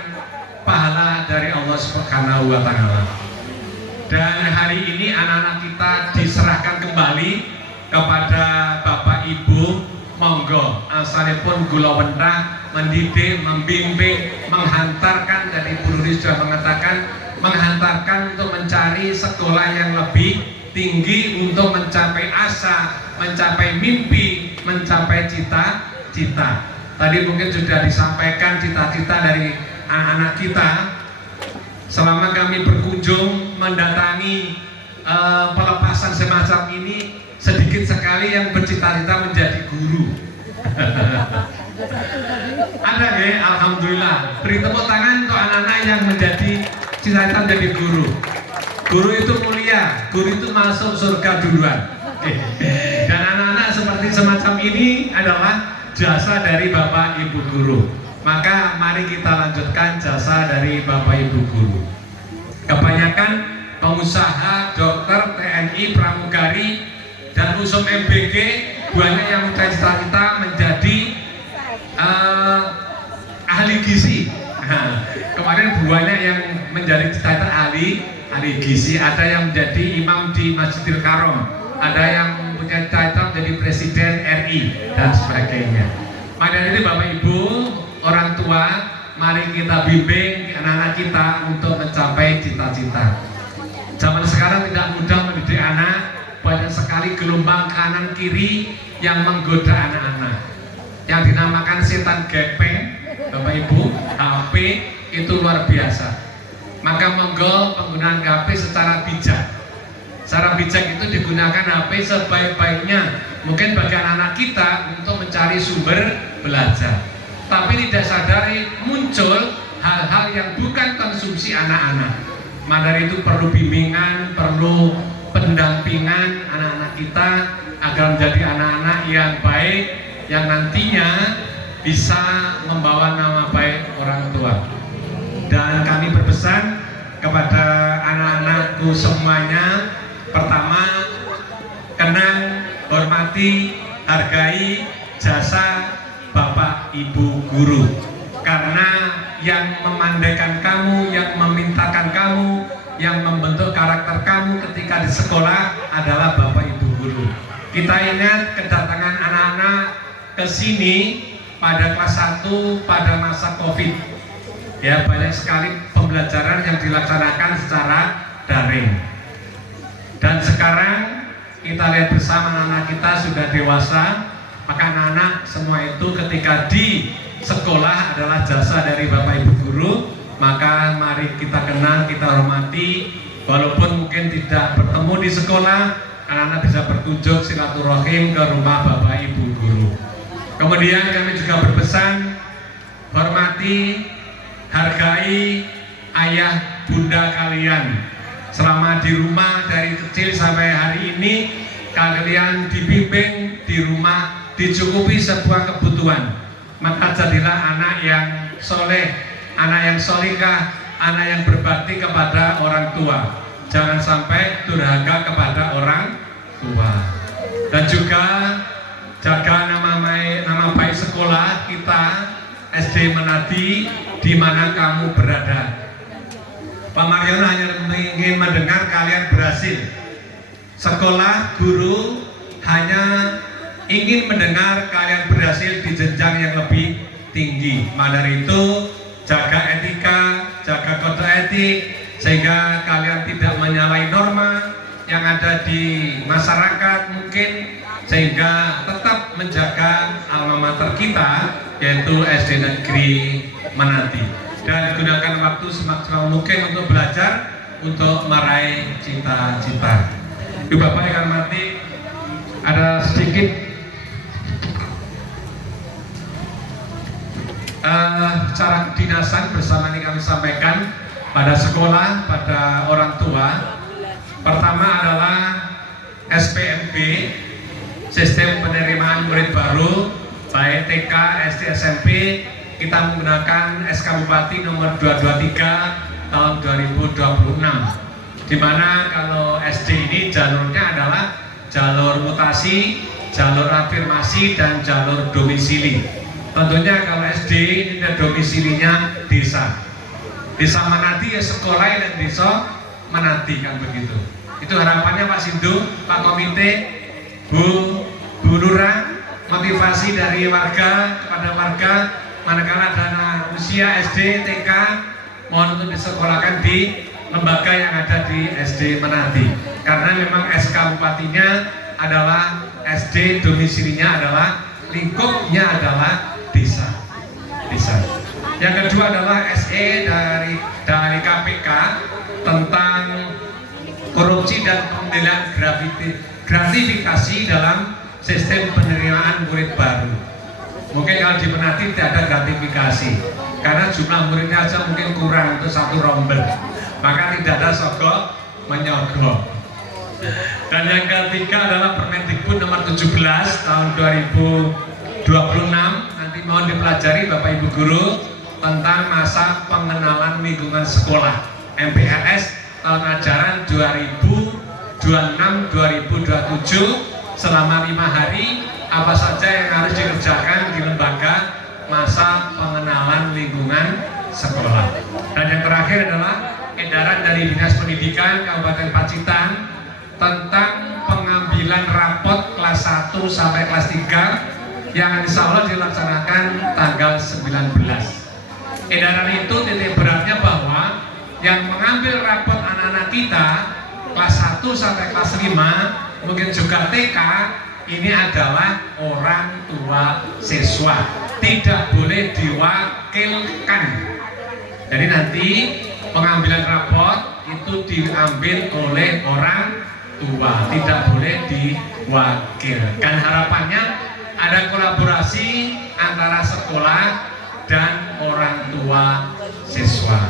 pahala dari Allah Subhanahu wa Ta'ala. Dan hari ini anak-anak kita diserahkan kembali kepada Bapak Ibu. Monggo asalipun gula wendah mendidik, membimbing, menghantarkan, dan Ibu Nuri sudah mengatakan menghantarkan untuk mencari sekolah yang lebih tinggi untuk mencapai asa, mencapai mimpi, mencapai cita-cita. Tadi mungkin sudah disampaikan cita-cita dari anak-anak kita. Selama kami berkunjung mendatangi pelepasan semacam ini, sedikit sekali yang bercita-cita menjadi guru. Ada nggih? Alhamdulillah. Beri tepuk tangan untuk anak-anak yang menjadi cita-cita menjadi guru. Guru itu mulia, guru itu masuk surga duluan. Dan anak-anak seperti semacam ini adalah jasa dari Bapak Ibu guru. Maka mari kita lanjutkan jasa dari Bapak Ibu guru. Kebanyakan pengusaha, dokter, TNI, pramugari, dan usum MBG banyak yang cita-cita menjadi ahli gizi. Kemarin banyak yang menjadi cita-cita ahli gizi. Ada yang menjadi imam di Masjidil Karom, ada yang punya cita-cita menjadi presiden RI dan sebagainya. Maka dari itu Bapak Ibu, orang tua, mari kita bimbing anak-anak kita untuk mencapai cita-cita. Zaman sekarang tidak mudah mendidik anak, banyak sekali gelombang kanan kiri yang menggoda anak-anak. Yang dinamakan setan gepeng, Bapak Ibu, HP itu luar biasa. Maka monggo penggunaan HP secara bijak. Secara bijak itu digunakan HP sebaik-baiknya. Mungkin bagi anak-anak kita untuk mencari sumber belajar. Tapi tidak sadari muncul hal-hal yang bukan konsumsi anak-anak. Maka dari itu perlu bimbingan, perlu pendampingan anak-anak kita agar menjadi anak-anak yang baik, yang nantinya bisa membawa nama baik orang tua. Dan kami berpesan kepada anak-anakku semuanya, pertama, kenang, hormati, hargai jasa Bapak Ibu guru, karena yang memandaikan kamu, yang memintakan kamu, yang membentuk karakter kamu ketika di sekolah adalah Bapak Ibu guru. Kita ingat kedatangan anak-anak ke sini pada kelas 1 pada masa Covid. Ya, banyak sekali pembelajaran yang dilaksanakan secara daring. Dan sekarang kita lihat bersama anak-anak kita sudah dewasa, maka anak-anak semua itu ketika di sekolah adalah jasa dari Bapak Ibu guru. Maka mari kita kenal, kita hormati, walaupun mungkin tidak bertemu di sekolah, anak-anak bisa berkunjung silaturahim ke rumah Bapak Ibu guru. Kemudian kami juga berpesan, hormati, hargai ayah bunda kalian. Selama di rumah dari kecil sampai hari ini, kalian dibimbing di rumah, dicukupi sebuah kebutuhan. Maka jadilah anak yang soleh, anak yang solihah, anak yang berbakti kepada orang tua. Jangan sampai durhaka kepada orang tua. Dan juga jaga nama baik sekolah kita SD Menadi di mana kamu berada. Pak Mariono hanya ingin mendengar kalian berhasil. Sekolah guru hanya ingin mendengar kalian berhasil di jenjang yang lebih tinggi. Maka dari itu jaga etika, jaga kode etik, sehingga kalian tidak menyalahi norma yang ada di masyarakat mungkin, sehingga tetap menjaga alma mater kita yaitu SD Negeri Menadi, dan gunakan waktu semaksimal mungkin untuk belajar untuk meraih cita-cita. Ibu Bapak yang hormati, ada sedikit kedinasan bersama ini kami sampaikan pada sekolah, pada orang tua. Pertama adalah SPMB, Sistem Penerimaan Murid Baru, baik TK, SD, SMP. Kita menggunakan SK Bupati nomor 223 tahun 2026, di mana kalau SD ini jalurnya adalah jalur mutasi, jalur afirmasi, dan jalur domisili. Tentunya kalau SD ini domisilinya desa. Desa Menadi ya sekolah dan desa Menadi, kan begitu. Itu harapannya Pak Sindu, Pak Komite, Bu Lurah, motivasi dari warga kepada warga manakala dana usia SD, TK mohon untuk disekolahkan di lembaga yang ada di SD Menadi, karena memang SK Bupatinya adalah SD, domisilinya adalah lingkupnya adalah desa. Yang kedua adalah SE dari KPK tentang korupsi dan pembelaan gratifikasi dalam sistem penerimaan murid baru. Mungkin kalau di Menadi tidak ada gratifikasi karena jumlah muridnya aja mungkin kurang untuk satu rombel, maka tidak ada sogok menyogok. Dan yang ketiga adalah Permendikbud nomor 17 tahun 2026. Nanti mohon dipelajari Bapak Ibu Guru tentang masa pengenalan lingkungan sekolah MPLS tahun ajaran 2026-2027 selama 5 hari. Apa saja yang harus dikerjakan di lembaga masa pengenalan lingkungan sekolah. Dan yang terakhir adalah edaran dari Dinas Pendidikan Kabupaten Pacitan tentang pengambilan rapot kelas 1 sampai kelas 3 yang insya Allah dilaksanakan tanggal 19. Edaran itu titik beratnya bahwa yang mengambil rapot anak-anak kita kelas 1 sampai kelas 5, mungkin juga TK, ini adalah orang tua siswa, tidak boleh diwakilkan. Jadi nanti pengambilan raport itu diambil oleh orang tua, tidak boleh diwakilkan. Harapannya ada kolaborasi antara sekolah dan orang tua siswa.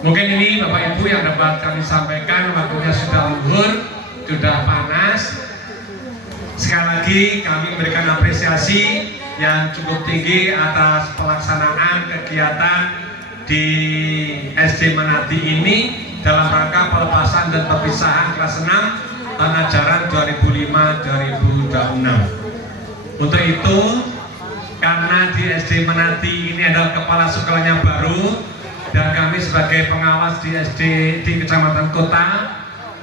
Mungkin ini Bapak Ibu yang dapat kami sampaikan, waktunya sudah luhur, sudah panas. Sekali lagi kami memberikan apresiasi yang cukup tinggi atas pelaksanaan kegiatan di SD Menadi ini dalam rangka pelepasan dan perpisahan kelas 6 tahun ajaran 2005-2026. Untuk itu, karena di SD Menadi ini adalah kepala sekolahnya baru dan kami sebagai pengawas di SD di Kecamatan Kota,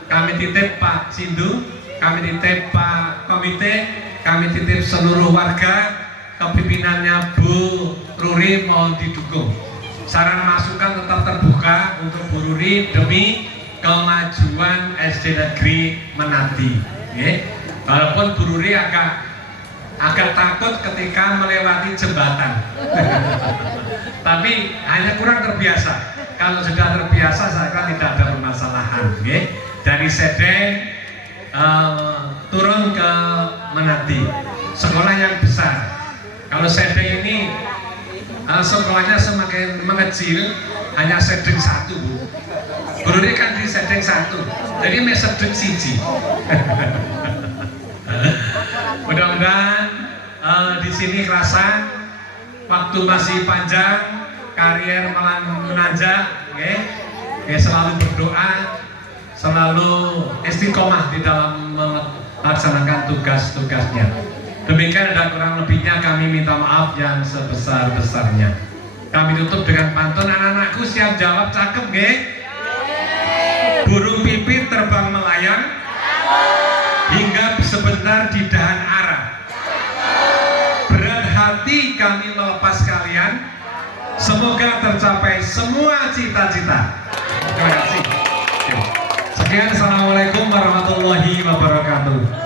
kami titip Pak Sindu, kami titip Pak Komite, kami titip seluruh warga, kepimpinannya Bu Ruri mohon didukung. Saran masukan tetap terbuka untuk Bu Ruri demi kemajuan SD Negeri Menadi. Walaupun Bu Ruri agak takut ketika melewati jembatan, tapi hanya kurang terbiasa. Kalau sudah terbiasa, saya kira tidak ada permasalahan. Dari Sedeng turun ke Menadi, sekolah yang besar. Kalau Sedeng ini sekolahnya semakin mengecil, hanya Sedeng 1, Bu. Guru kan di Sedeng 1, jadi mes Sedeng 1. Mudah-mudahan di sini kerasa waktu masih panjang, karier menanjak, selalu berdoa, selalu istiqomah di dalam melaksanakan tugas-tugasnya. Demikian ada kurang lebihnya, kami minta maaf yang sebesar-besarnya. Kami tutup dengan pantun. Anak-anakku siap jawab, cakep nggih? Burung pipit terbang melayang hingga sebentar di dahan arah. Berat hati kami melepas kalian, semoga tercapai semua cita-cita. Terima kasih. Sekian, assalamualaikum warahmatullahi wabarakatuh.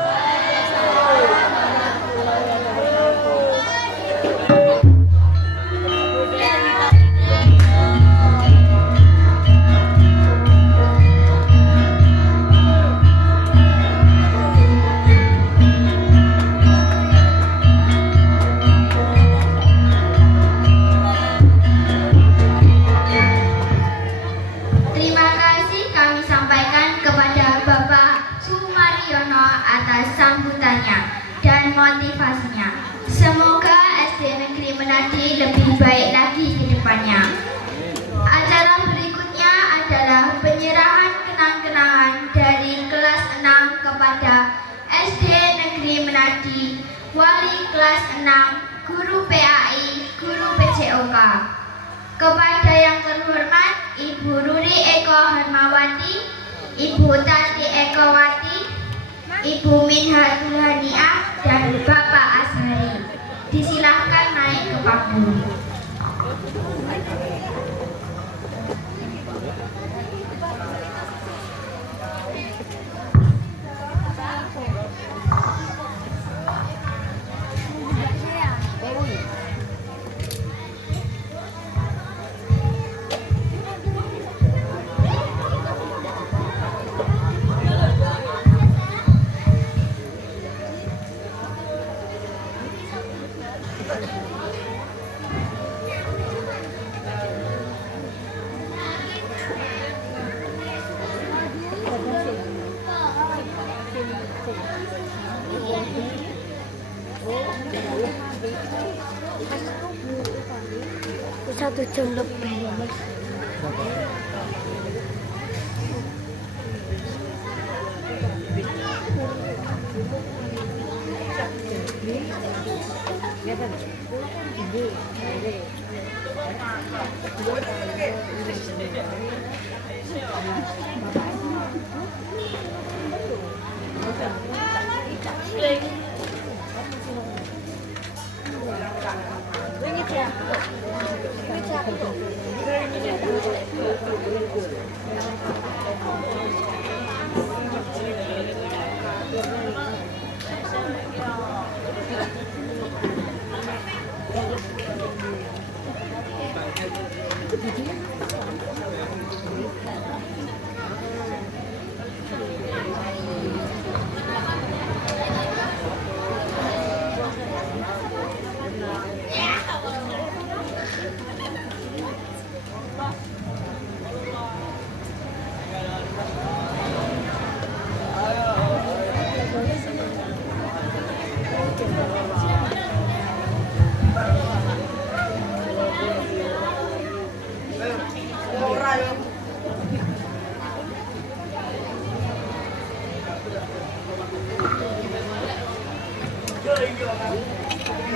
atas sambutannya dan motivasinya. Semoga SD Negeri Menadi lebih baik lagi ke depannya. Acara berikutnya adalah penyerahan kenang-kenangan dari kelas 6 kepada SD Negeri Menadi, wali kelas 6, guru PAI, guru PJOK. Kepada yang terhormat Ibu Ruri Eko Hermawati, Ibu Tati Ekowati, Ibu Minhatul Haniah, dan Bapak Ashari. Disilahkan naik ke panggung. Satu jam lebih.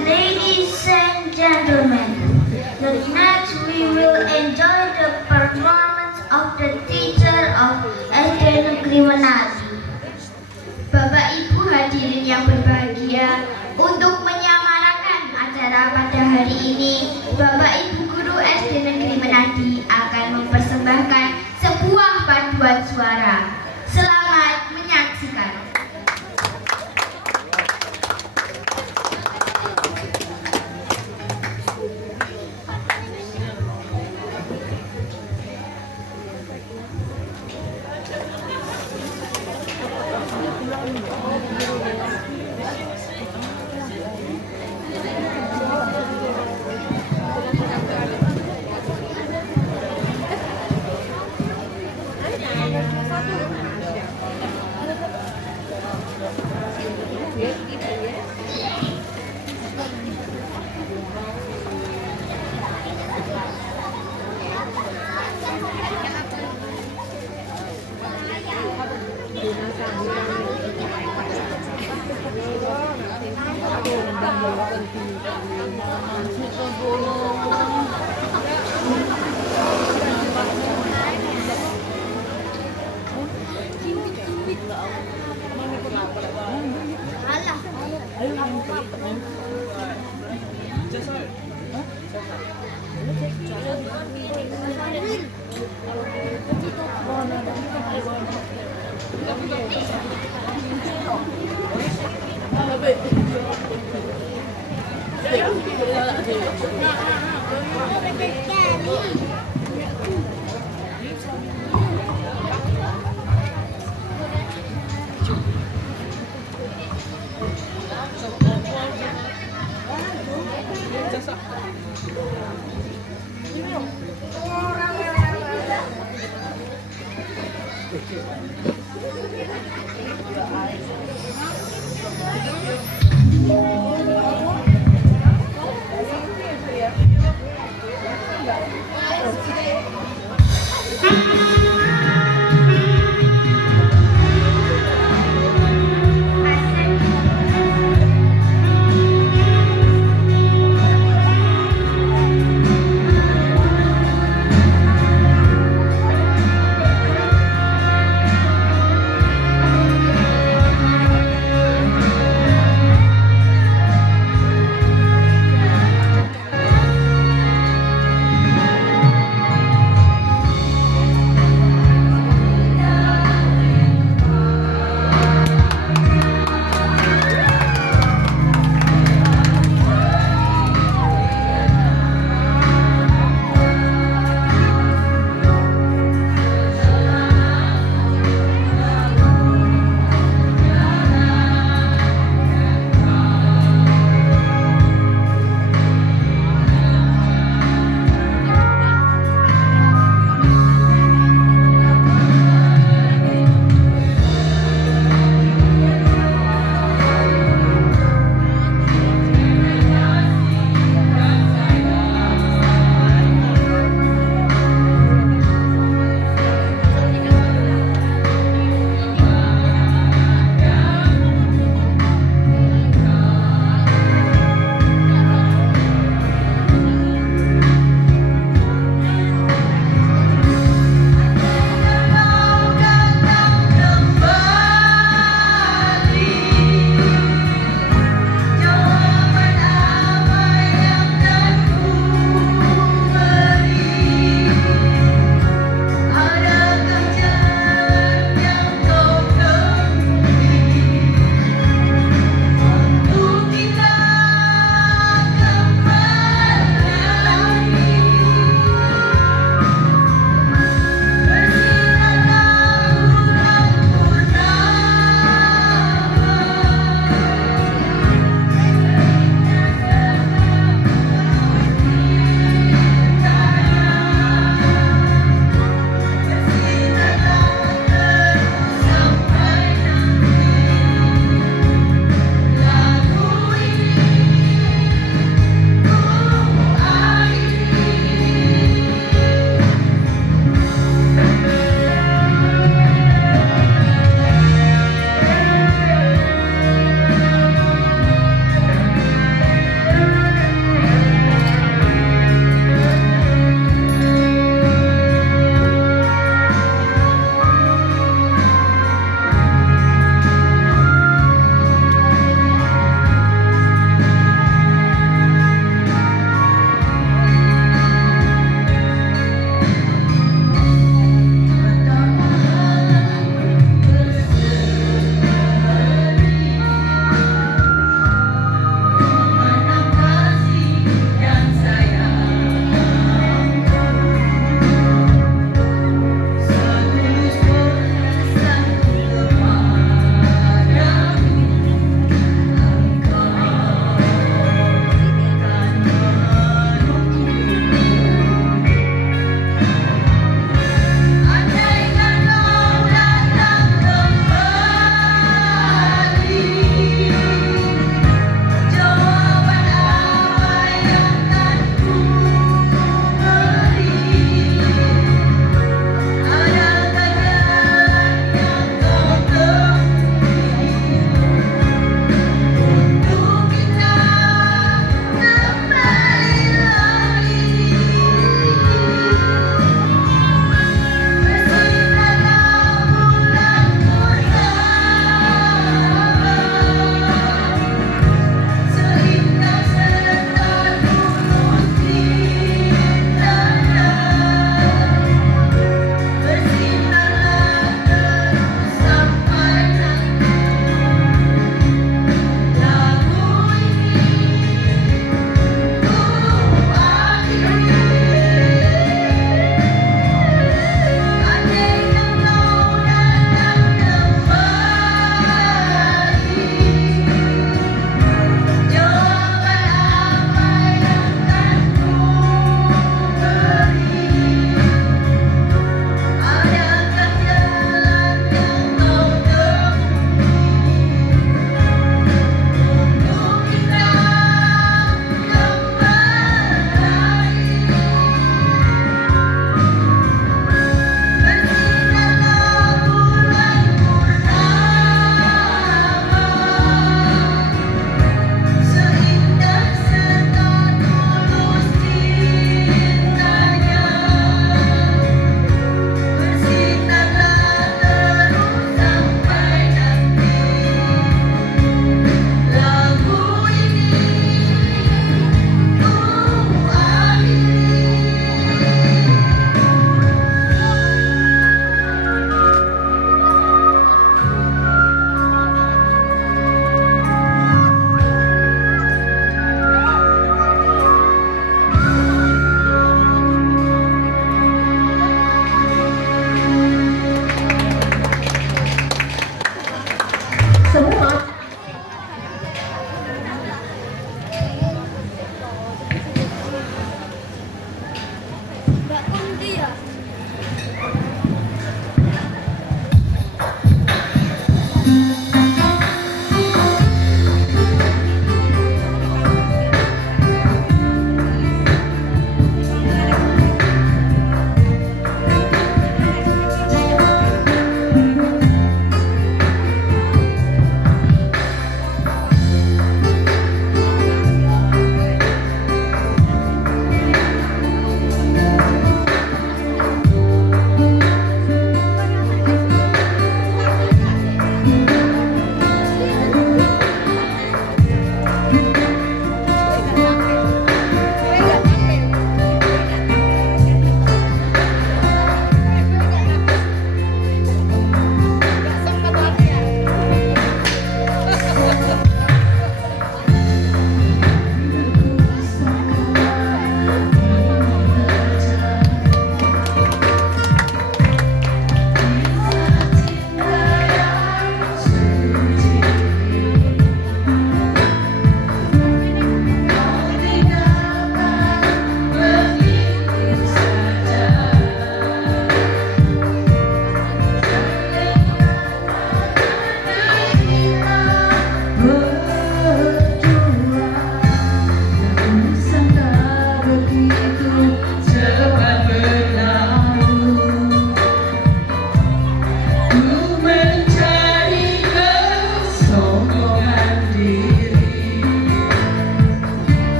Ladies and gentlemen, next we will enjoy the performance of the teacher of SD Negeri Menadi. Bapak Ibu hadirin yang berbahagia, untuk menyamarakan acara pada hari ini, Bapak Ibu guru SD Negeri Menadi akan mempersembahkan sebuah paduan suara. Selamat menyaksikan.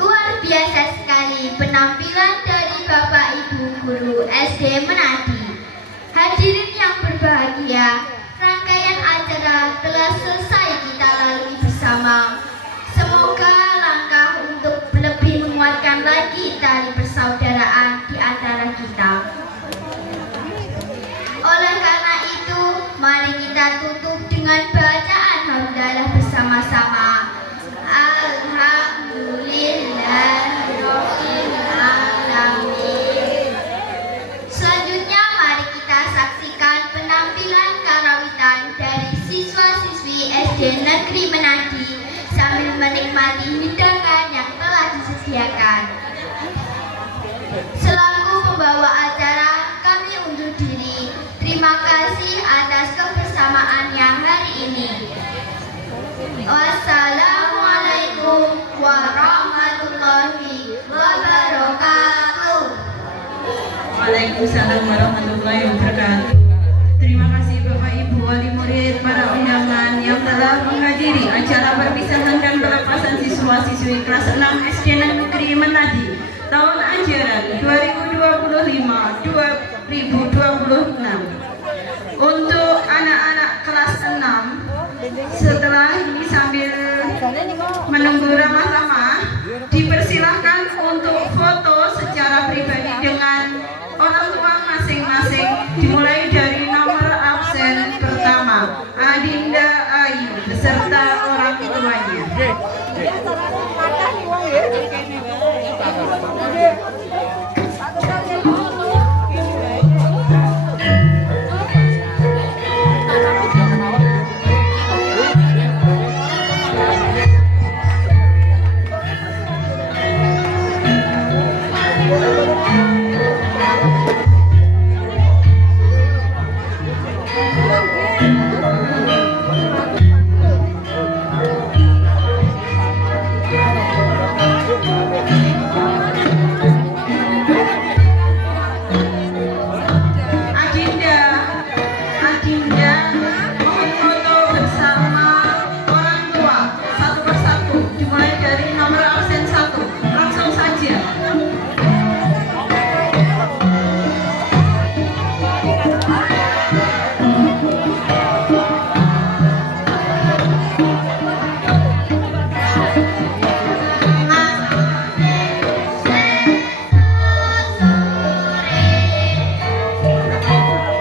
Luar biasa sekali penampilan Selaku pembawa acara, kami undur diri. Terima kasih atas kebersamaannya hari ini. Wassalamualaikum warahmatullahi wabarakatuh. Waalaikumsalam warahmatullahi wabarakatuh. Terima kasih Bapak Ibu wali murid, para undangan yang telah menghadiri acara perpisahan dan pelepasan siswa-siswi kelas 6 SD Negeri Menadi tahun ajaran 2025-2026. Untuk anak-anak kelas 6, setelah ini sambil menunggu